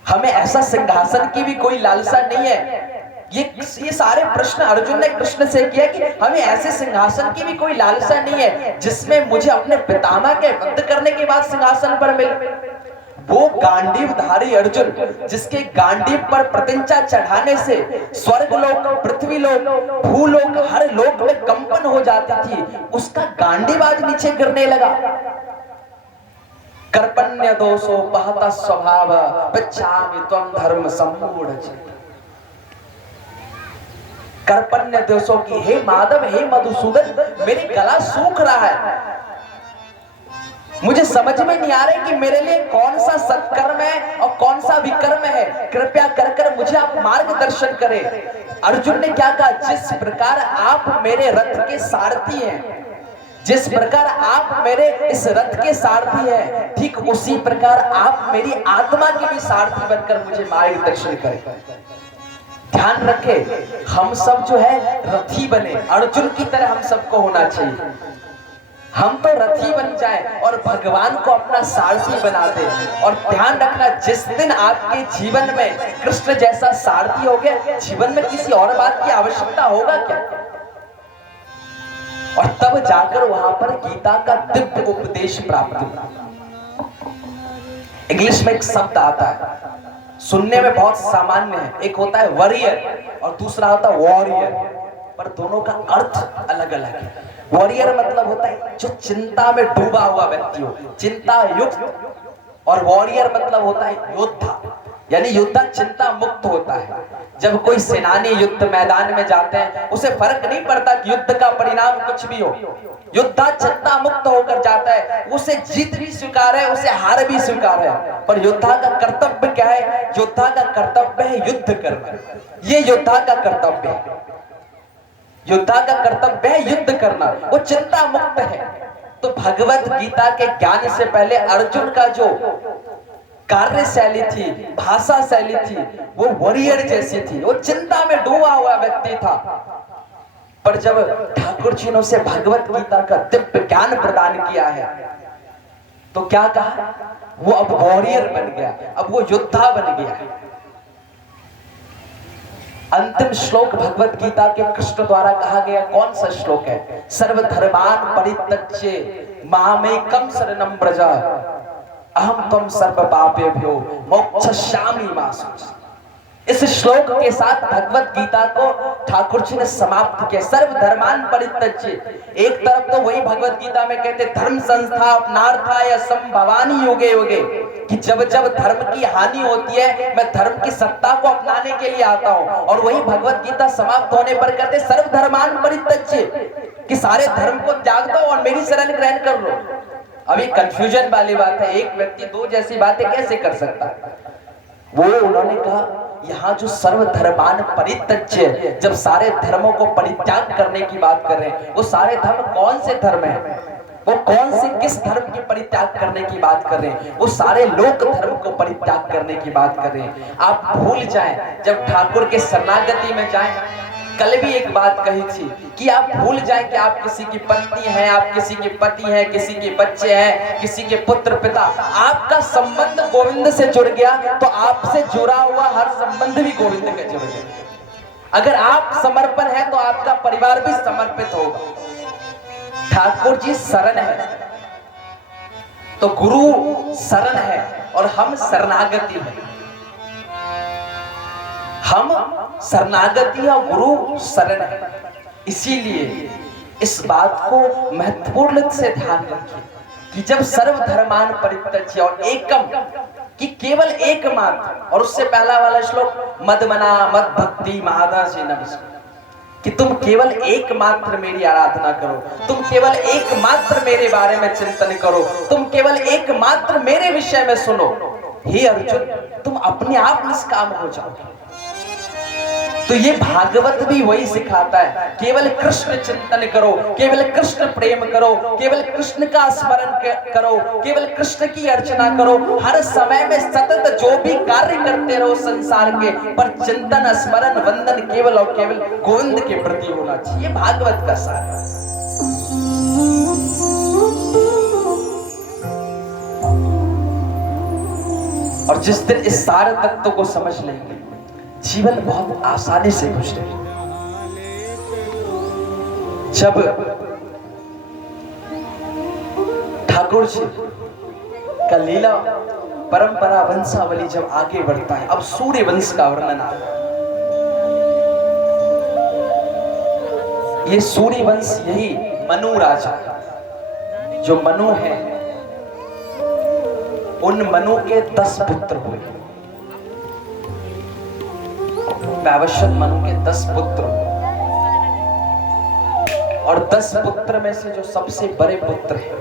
हमें ऐसा सिंहासन की भी कोई लालसा नहीं है। ये सारे प्रश्न अर्जुन ने कृष्ण से किया कि हमें ऐसे सिंहासन की भी कोई लालसा नहीं है जिसमें मुझे अपने पितामह के वध करने के बाद सिंहासन पर मिले। वो गांडीवधारी अर्जुन जिसके गांडीव पर प्रतिंचा चढ़ाने से स्वर्गलोक, पृथ्वीलोक, भूलोक, हर लोक में कंपन हो जाती थी, उसका गांडीव आज नीचे गिरने लगा। कर्पण्य दोषो बहता स्वभाव पृच्छामि त्वं धर्म सम्मूढ़ चित्त। कर्पण्य दोषों की, हे माधव, हे मधुसूदन, मेरी गला सूख रहा है, मुझे समझ में नहीं आ रहा कि मेरे लिए कौन सा सत्कर्म है और कौन सा विकर्म है। कृपया कर मुझे आप मार्गदर्शन करें। अर्जुन ने क्या कहा? जिस प्रकार आप मेरे रथ के सारथी हैं, जिस प्रकार आप मेरे इस रथ के सारथी हैं, ठीक उसी प्रकार आप मेरी आत्मा के भी सारथी बनकर मुझे मार्गदर्शन करें। ध्यान रखें, हम सब जो है रथी बने, अर्जुन की तरह हम सबको होना चाहिए। हम तो रथी बन जाए और भगवान को अपना सारथी बना दे। और ध्यान रखना, जिस दिन आपके जीवन में कृष्ण जैसा सारथी हो गया, जीवन में किसी और बात की आवश्यकता होगा क्या? और तब जाकर वहां पर गीता का दिव्य उपदेश प्राप्त होगा। इंग्लिश में एक शब्द आता है, सुनने में बहुत सामान्य है, एक होता है वॉरियर और दूसरा होता है वॉरियर, पर दोनों का अर्थ अलग अलग है। वॉरियर मतलब होता है जो चिंता में डूबा हुआ व्यक्ति हो, चिंता युक्त, और वॉरियर मतलब होता है योद्धा, यानी योद्धा चिंता मुक्त होता है। जब कोई सेनानी युद्ध मैदान में जाते हैं, उसे फर्क नहीं पड़ता कि युद्ध का परिणाम कुछ भी हो, योद्धा चिंता मुक्त होकर जाता है। उसे जीत भी स्वीकार है, उसे हार भी स्वीकार है, पर योद्धा का कर्तव्य क्या है? योद्धा का कर्तव्य है युद्ध करना। ये योद्धा का कर्तव्य है, योद्धा का कर्तव्य है युद्ध करना, वो चिंता मुक्त है। तो भगवत गीता के ज्ञान से पहले अर्जुन का जो कार्य शैली थी, भाषा शैली थी, वो वॉरियर जैसी थी, वो चिंता में डूबा हुआ व्यक्ति था। पर जब ठाकुर जी ने उसे भगवत गीता का दिव्य ज्ञान प्रदान किया है, तो क्या कहा? वो अब वॉरियर बन गया, अब वो योद्धा बन गया। अंतिम श्लोक भगवत गीता के कृष्ण द्वारा कहा गया कौन सा श्लोक है? सर्वधर्मान् परित्यज्य मामेकं शरणं व्रज अहम त्वं सर्व पापेभ्यो मोक्षयिष्यामि मा शुचि। इस श्लोक के साथ भगवत गीता को ठाकुर जी ने समाप्त किया। सर्वधर्मान् परित्यज्य, एक तरफ तो वही भगवत गीता में कहते धर्म संस्थापनार्थाय संभवामि युगे युगे, कि जब जब धर्म की हानि होती है मैं धर्म की सत्ता को अपनाने के लिए आता हूँ। और वही भगवत गीता समाप्त होने पर कहते सर्वधर्मान् परित्यज्य, कि सारे धर्म को त्याग दो और मेरी शरण ग्रहण कर लो। अभी कंफ्यूजन वाली बात है, एक व्यक्ति दो जैसी बातें कैसे कर सकता है? वो उन्होंने कहा यहाँ जो सर्वधर्मान् परित्यज्य, जब सारे धर्मों को परित्याग करने की बात कर रहे हैं, वो सारे धर्म कौन से धर्म है? वो कौन से किस धर्म की परित्याग करने की बात कर रहे हैं? वो सारे लोक धर्म को परित्याग करने की बात कर रहे हैं। आप भूल जाएं, जब ठाकुर के शरणागति में जाएं, कल भी एक बात कही थी कि आप भूल जाएं कि आप किसी की पत्नी हैं, आप किसी के पति हैं, किसी के बच्चे हैं, किसी के पुत्र पिता, आपका संबंध गोविंद से जुड़ गया तो आपसे जुड़ा हुआ हर संबंध भी गोविंद के जुड़ गया। अगर आप समर्पण है तो आपका परिवार भी समर्पित होगा। ठाकुर जी शरण है तो गुरु शरण है और हम शरणागति है। हम शरणागति और गुरु शरण है। इसीलिए इस बात को महत्वपूर्ण से ध्यान रखिए कि जब सर्वधर्मान परित्यज्य और एकम कि केवल एकमात्र, और उससे पहला वाला श्लोक मदमना मद भक्ति महादासी नमस्कार, कि तुम केवल एकमात्र मेरी आराधना करो, तुम केवल एकमात्र मेरे बारे में चिंतन करो, तुम केवल एकमात्र मेरे विषय में सुनो। हे अर्जुन, तुम अपने आप निष्काम हो जाओगे। तो ये भागवत भी वही सिखाता है, केवल कृष्ण चिंतन करो, केवल कृष्ण प्रेम करो, केवल कृष्ण का स्मरण करो, केवल कृष्ण की अर्चना करो। हर समय में सतत जो भी कार्य करते रहो संसार के, पर चिंतन स्मरण वंदन केवल और केवल गोविंद के प्रति होना चाहिए। भागवत का सार है। और जिस दिन इस सारे तत्व को समझ लेंगे, जीवन बहुत आसानी से गुजरेगा। जब ठाकुर जी का लीला परंपरा वंशावली जब आगे बढ़ता है, अब सूर्य वंश का वर्णन आता है। ये सूर्य वंश यही मनु राजा, जो मनु है, उन मनु के 10 पुत्र हुए। वैवस्वत मनु के 10 पुत्र, और 10 पुत्र में से जो सबसे बड़े पुत्र हैं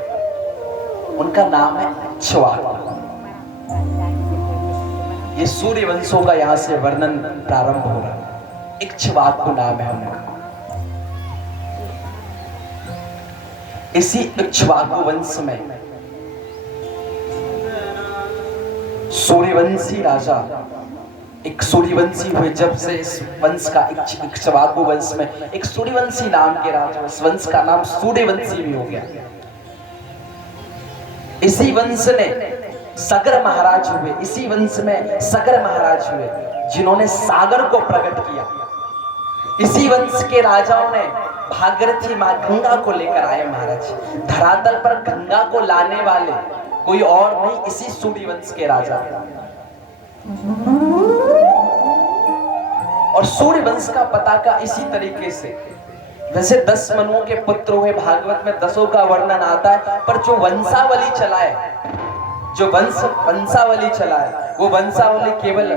उनका नाम है इक्ष्वाकु। ये सूर्य वंशों का यहां से वर्णन प्रारंभ हो रहा है। इक्ष्वाकु नाम है उनका। इसी इक्ष्वाकु वंश में सूर्यवंशी राजा, एक सूर्यवंशी हुए। जब से इस वंश का इक्ष्वाकु वंश में एक सूर्यवंशी नाम के राजा, इस वंश का नाम सूर्यवंशी भी हो गया। इसी वंश ने सगर महाराज हुए, इसी वंश में सगर महाराज हुए जिन्होंने सागर को प्रकट किया। इसी वंश के राजाओं ने भागीरथी मां गंगा को लेकर आए महाराज। धरातल पर गंगा को लाने वाले कोई और नहीं, इसी सूर्यवंश के राजा। और सूर्यवंश का पताका इसी तरीके से, वैसे 10 मनुओं के पुत्र हुए, भागवत में 10 का वर्णन आता है, पर जो वंशावली चलाए, जो वंशावली चलाए, वो वंशावली केवल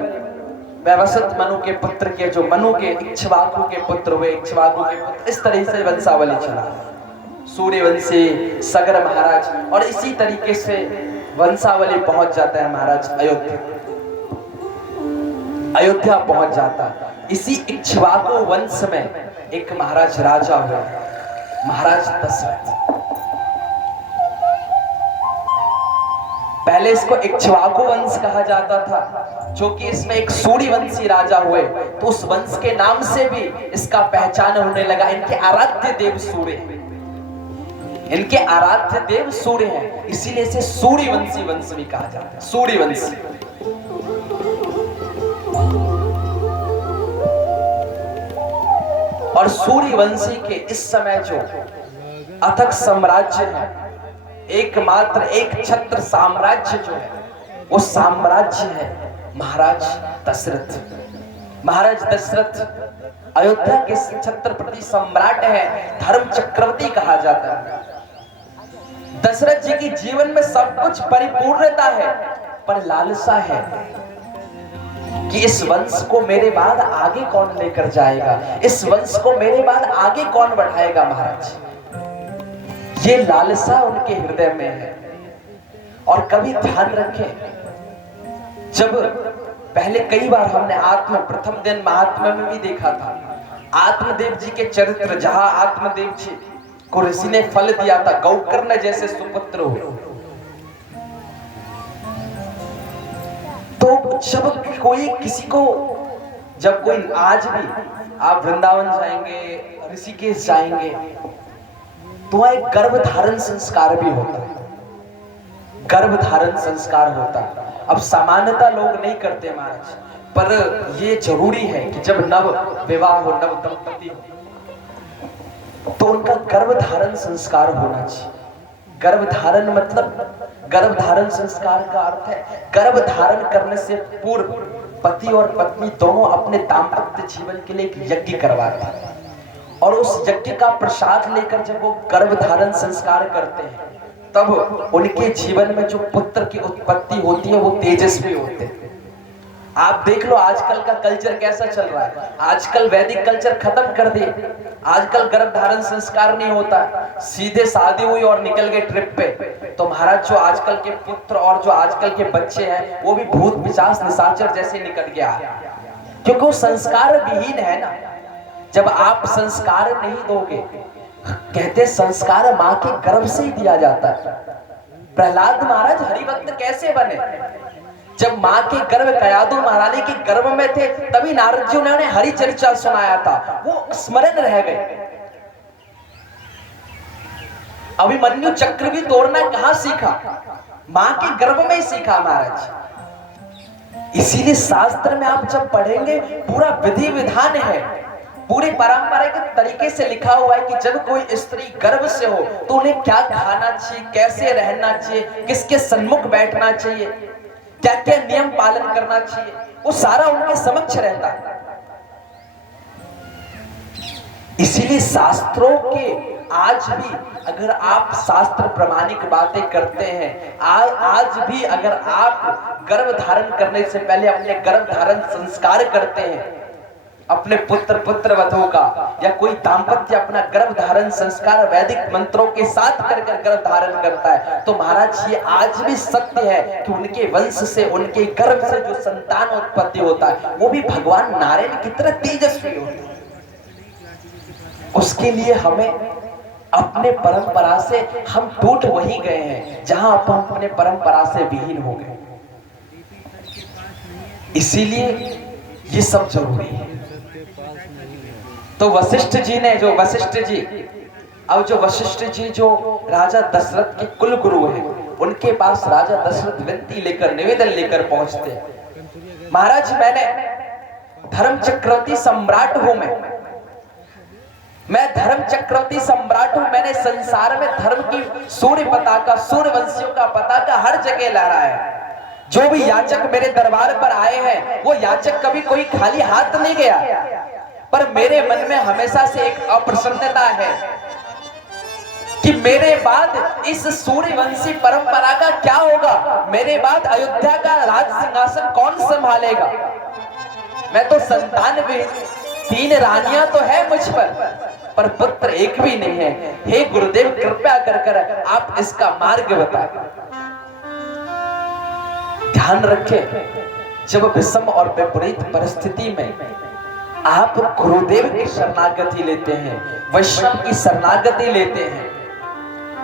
वैवस्वत मनु के पुत्र के, जो मनु के इक्ष्वाकु के पुत्र हुए, इक्ष्वाकु के पुत्र, इस तरह से वंशावली चला। सूर्यवंशी, सगर महाराज, और इसी तरीके से वंशावली पहुंच जाता है महाराज अयोध्या पहुंच जाता। इसी इक्ष्वाकु वंश में एक महाराज राजा हुआ, महाराज दशरथ। पहले इसको इक्ष्वाकु वंश कहा जाता था, जो कि इसमें एक सूर्यवंशी राजा हुए, तो उस वंश के नाम से भी इसका पहचान होने लगा। इनके आराध्य देव सूर्य हैं, इनके आराध्य देव सूर्य हैं, इसीलिए इसे सूर्यवंशी वंश भी कहा जाता है। सूर्यवंशी। और सूर्यवंशी के इस समय जो अथक साम्राज्य है, एकमात्र एक छत्र साम्राज्य जो है, वो साम्राज्य है महाराज दशरथ। महाराज दशरथ अयोध्या के छत्रपति सम्राट है, धर्म चक्रवर्ती कहा जाता है। दशरथ जी की जीवन में सब कुछ परिपूर्णता है, पर लालसा है कि इस वंश को मेरे बाद आगे कौन लेकर जाएगा, इस वंश को मेरे बाद आगे कौन बढ़ाएगा महाराज। ये लालसा उनके हृदय में है। और कभी ध्यान रखें, जब पहले कई बार हमने प्रथम दिन महात्मा में भी देखा था, आत्मदेव जी के चरित्र, जहां आत्मदेव जी को ऋषि ने फल दिया था, गौकर्ण जैसे सुपुत्र हो। तो जब कोई किसी को, जब कोई, आज भी आप वृंदावन जाएंगे, ऋषिकेश जाएंगे, तो एक गर्भधारण संस्कार भी होता है। गर्भधारण संस्कार होता है। अब सामान्यता लोग नहीं करते महाराज, पर ये जरूरी है कि जब नव विवाह हो, नव दंपति हो, तो उनका गर्भधारण संस्कार होना चाहिए। गर्भधारण मतलब, गर्भधारण संस्कार का अर्थ है गर्भधारण करने से पूर्व पति और पत्नी दोनों अपने दाम्पत्य जीवन के लिए एक यज्ञ करवाते हैं, और उस यज्ञ का प्रसाद लेकर जब वो गर्भधारण संस्कार करते हैं, तब उनके जीवन में जो पुत्र की उत्पत्ति होती है वो तेजस्वी होते हैं। आप देख लो आजकल का कल्चर कैसा चल रहा है। आजकल वैदिक कल्चर खत्म कर दिए। आजकल गर्भधारण संस्कार नहीं होता, सीधे शादी हुई और निकल गए ट्रिप पे। तो महाराज जो आजकल के पुत्र और जो आजकल के बच्चे हैं वो भी भूत पिशाच निशाचर जैसे निकल गया, क्योंकि वो संस्कार विहीन है ना। जब आप संस्कार नहीं दोगे, कहते संस्कार माँ के गर्भ से ही दिया जाता है। प्रहलाद महाराज हरिभक्त कैसे बने? जब माँ के गर्भ कयादु महारानी के गर्भ में थे तभी नारद जी ने उन्हें हरि चर्चा सुनाया था, वो स्मरण रह गए। अभिमन्यु चक्र भी तोड़ना कहां सीखा? माँ के गर्भ में ही सीखा महाराज। इसीलिए शास्त्र में आप जब पढ़ेंगे पूरा विधि विधान है, पूरी परंपरा के तरीके से लिखा हुआ है कि जब कोई स्त्री गर्भ से हो तो उन्हें क्या खाना चाहिए, कैसे रहना चाहिए, किसके सन्मुख बैठना चाहिए, क्या क्या नियम पालन करना चाहिए, वो सारा उनके समक्ष रहता है। इसीलिए शास्त्रों के आज भी अगर आप शास्त्र प्रमाणिक बातें करते हैं, आज भी अगर आप गर्भ धारण करने से पहले अपने गर्भ धारण संस्कार करते हैं, अपने पुत्र पुत्रवधों का या कोई दाम्पत्य अपना गर्भ धारण संस्कार वैदिक मंत्रों के साथ कर गर्भ धारण करता है, तो महाराज ये आज भी सत्य है कि उनके वंश से, उनके गर्भ से जो संतान उत्पत्ति होता है वो भी भगवान नारायण की तरह तेजस्वी होता है। उसके लिए हमें अपने परंपरा से हम टूट वही गए हैं जहां अपन अपने परंपरा से विहीन हो गए। इसीलिए ये सब जरूरी है। तो वशिष्ठ जी ने, जो वशिष्ठ जी जो राजा दशरथ के कुल गुरु हैं, उनके पास राजा दशरथ विनती लेकर, निवेदन लेकर पहुंचते हैं। महाराज मैंने धर्म चक्रवर्ती सम्राट हूं, मैं धर्म चक्रवर्ती सम्राट हूं। मैंने संसार में धर्म की सूर्य पताका, सूर्यवंशियों का पताका हर जगह लहराया है। जो भी याचक मेरे दरबार पर आए हैं वो याचक कभी कोई खाली हाथ नहीं गया, पर मेरे मन में हमेशा से एक अप्रसन्नता है कि मेरे बाद इस सूर्यवंशी परंपरा का क्या होगा, मेरे बाद अयोध्या का राज सिंहासन कौन संभालेगा। मैं तो संतान भी, 3 रानियां तो है मुझ पर पुत्र एक भी नहीं है। हे गुरुदेव कृपया कर आप इसका मार्ग बताएं। ध्यान रखें, जब विषम और विपरीत परिस्थिति में आप गुरुदेव की शरणागति लेते हैं, वैष्णव की शरणागति लेते हैं,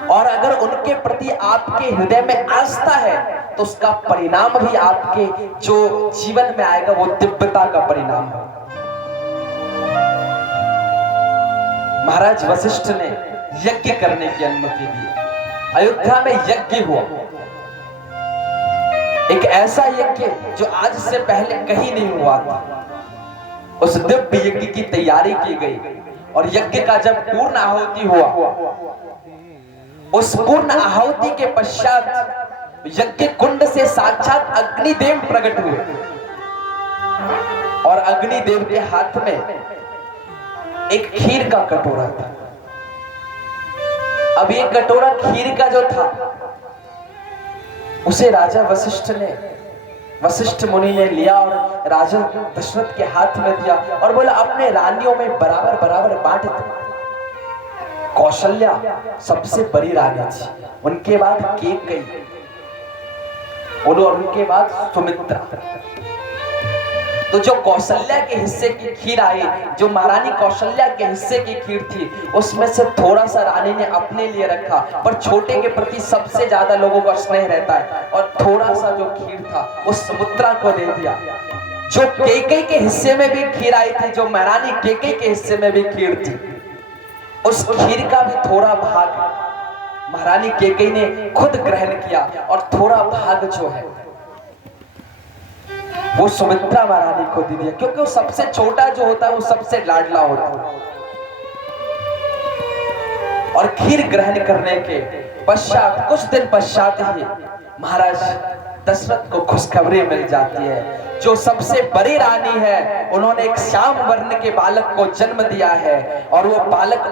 और अगर उनके प्रति आपके हृदय में आस्था है तो उसका परिणाम भी आपके जो जीवन में आएगा वो दिव्यता का परिणाम है। महाराज वशिष्ठ ने यज्ञ करने की अनुमति दी। अयोध्या में यज्ञ हुआ, एक ऐसा यज्ञ जो आज से पहले कहीं नहीं हुआ था। उस दिव्य यज्ञ की तैयारी की गई और यज्ञ का जब पूर्ण आहुति हुआ, उस पूर्ण आहुति के पश्चात यज्ञ कुंड से साक्षात अग्निदेव प्रकट हुए और अग्निदेव के हाथ में एक खीर का कटोरा था। अब ये कटोरा खीर का जो था उसे राजा वशिष्ठ मुनि ने लिया और राजा दशरथ के हाथ में दिया और बोला अपने रानियों में बराबर बराबर बांट दो। कौशल्या सबसे बड़ी रानी थी, उनके बाद कैकेयी और उनके बाद सुमित्रा। तो जो कौशल्या के हिस्से की खीर आई, जो महारानी कौशल्या के हिस्से की खीर थी, उसमें से थोड़ा सा रानी ने अपने लिए रखा, पर छोटे के प्रति सबसे ज्यादा लोगों का स्नेह रहता है, और थोड़ा सा जो खीर था वो सुमित्रा को दे दिया। जो कैकेयी के हिस्से में भी खीर आई थी, जो महारानी कैकेयी के हिस्से में भी खीर थी, उस खीर का भी थोड़ा भाग महारानी कैकेयी ने खुद ग्रहण किया और थोड़ा भाग जो है वो सुमित्रा महारानी को दे दिया, क्योंकि वो सबसे छोटा जो होता है वो सबसे लाडला होता है। और खीर ग्रहण करने के पश्चात कुछ दिन पश्चात ही महाराज दशरथ को खुशखबरी मिल जाती है। जो सबसे बड़ी रानी है उन्होंने एक श्याम वर्ण के बालक को जन्म दिया है और वो बालक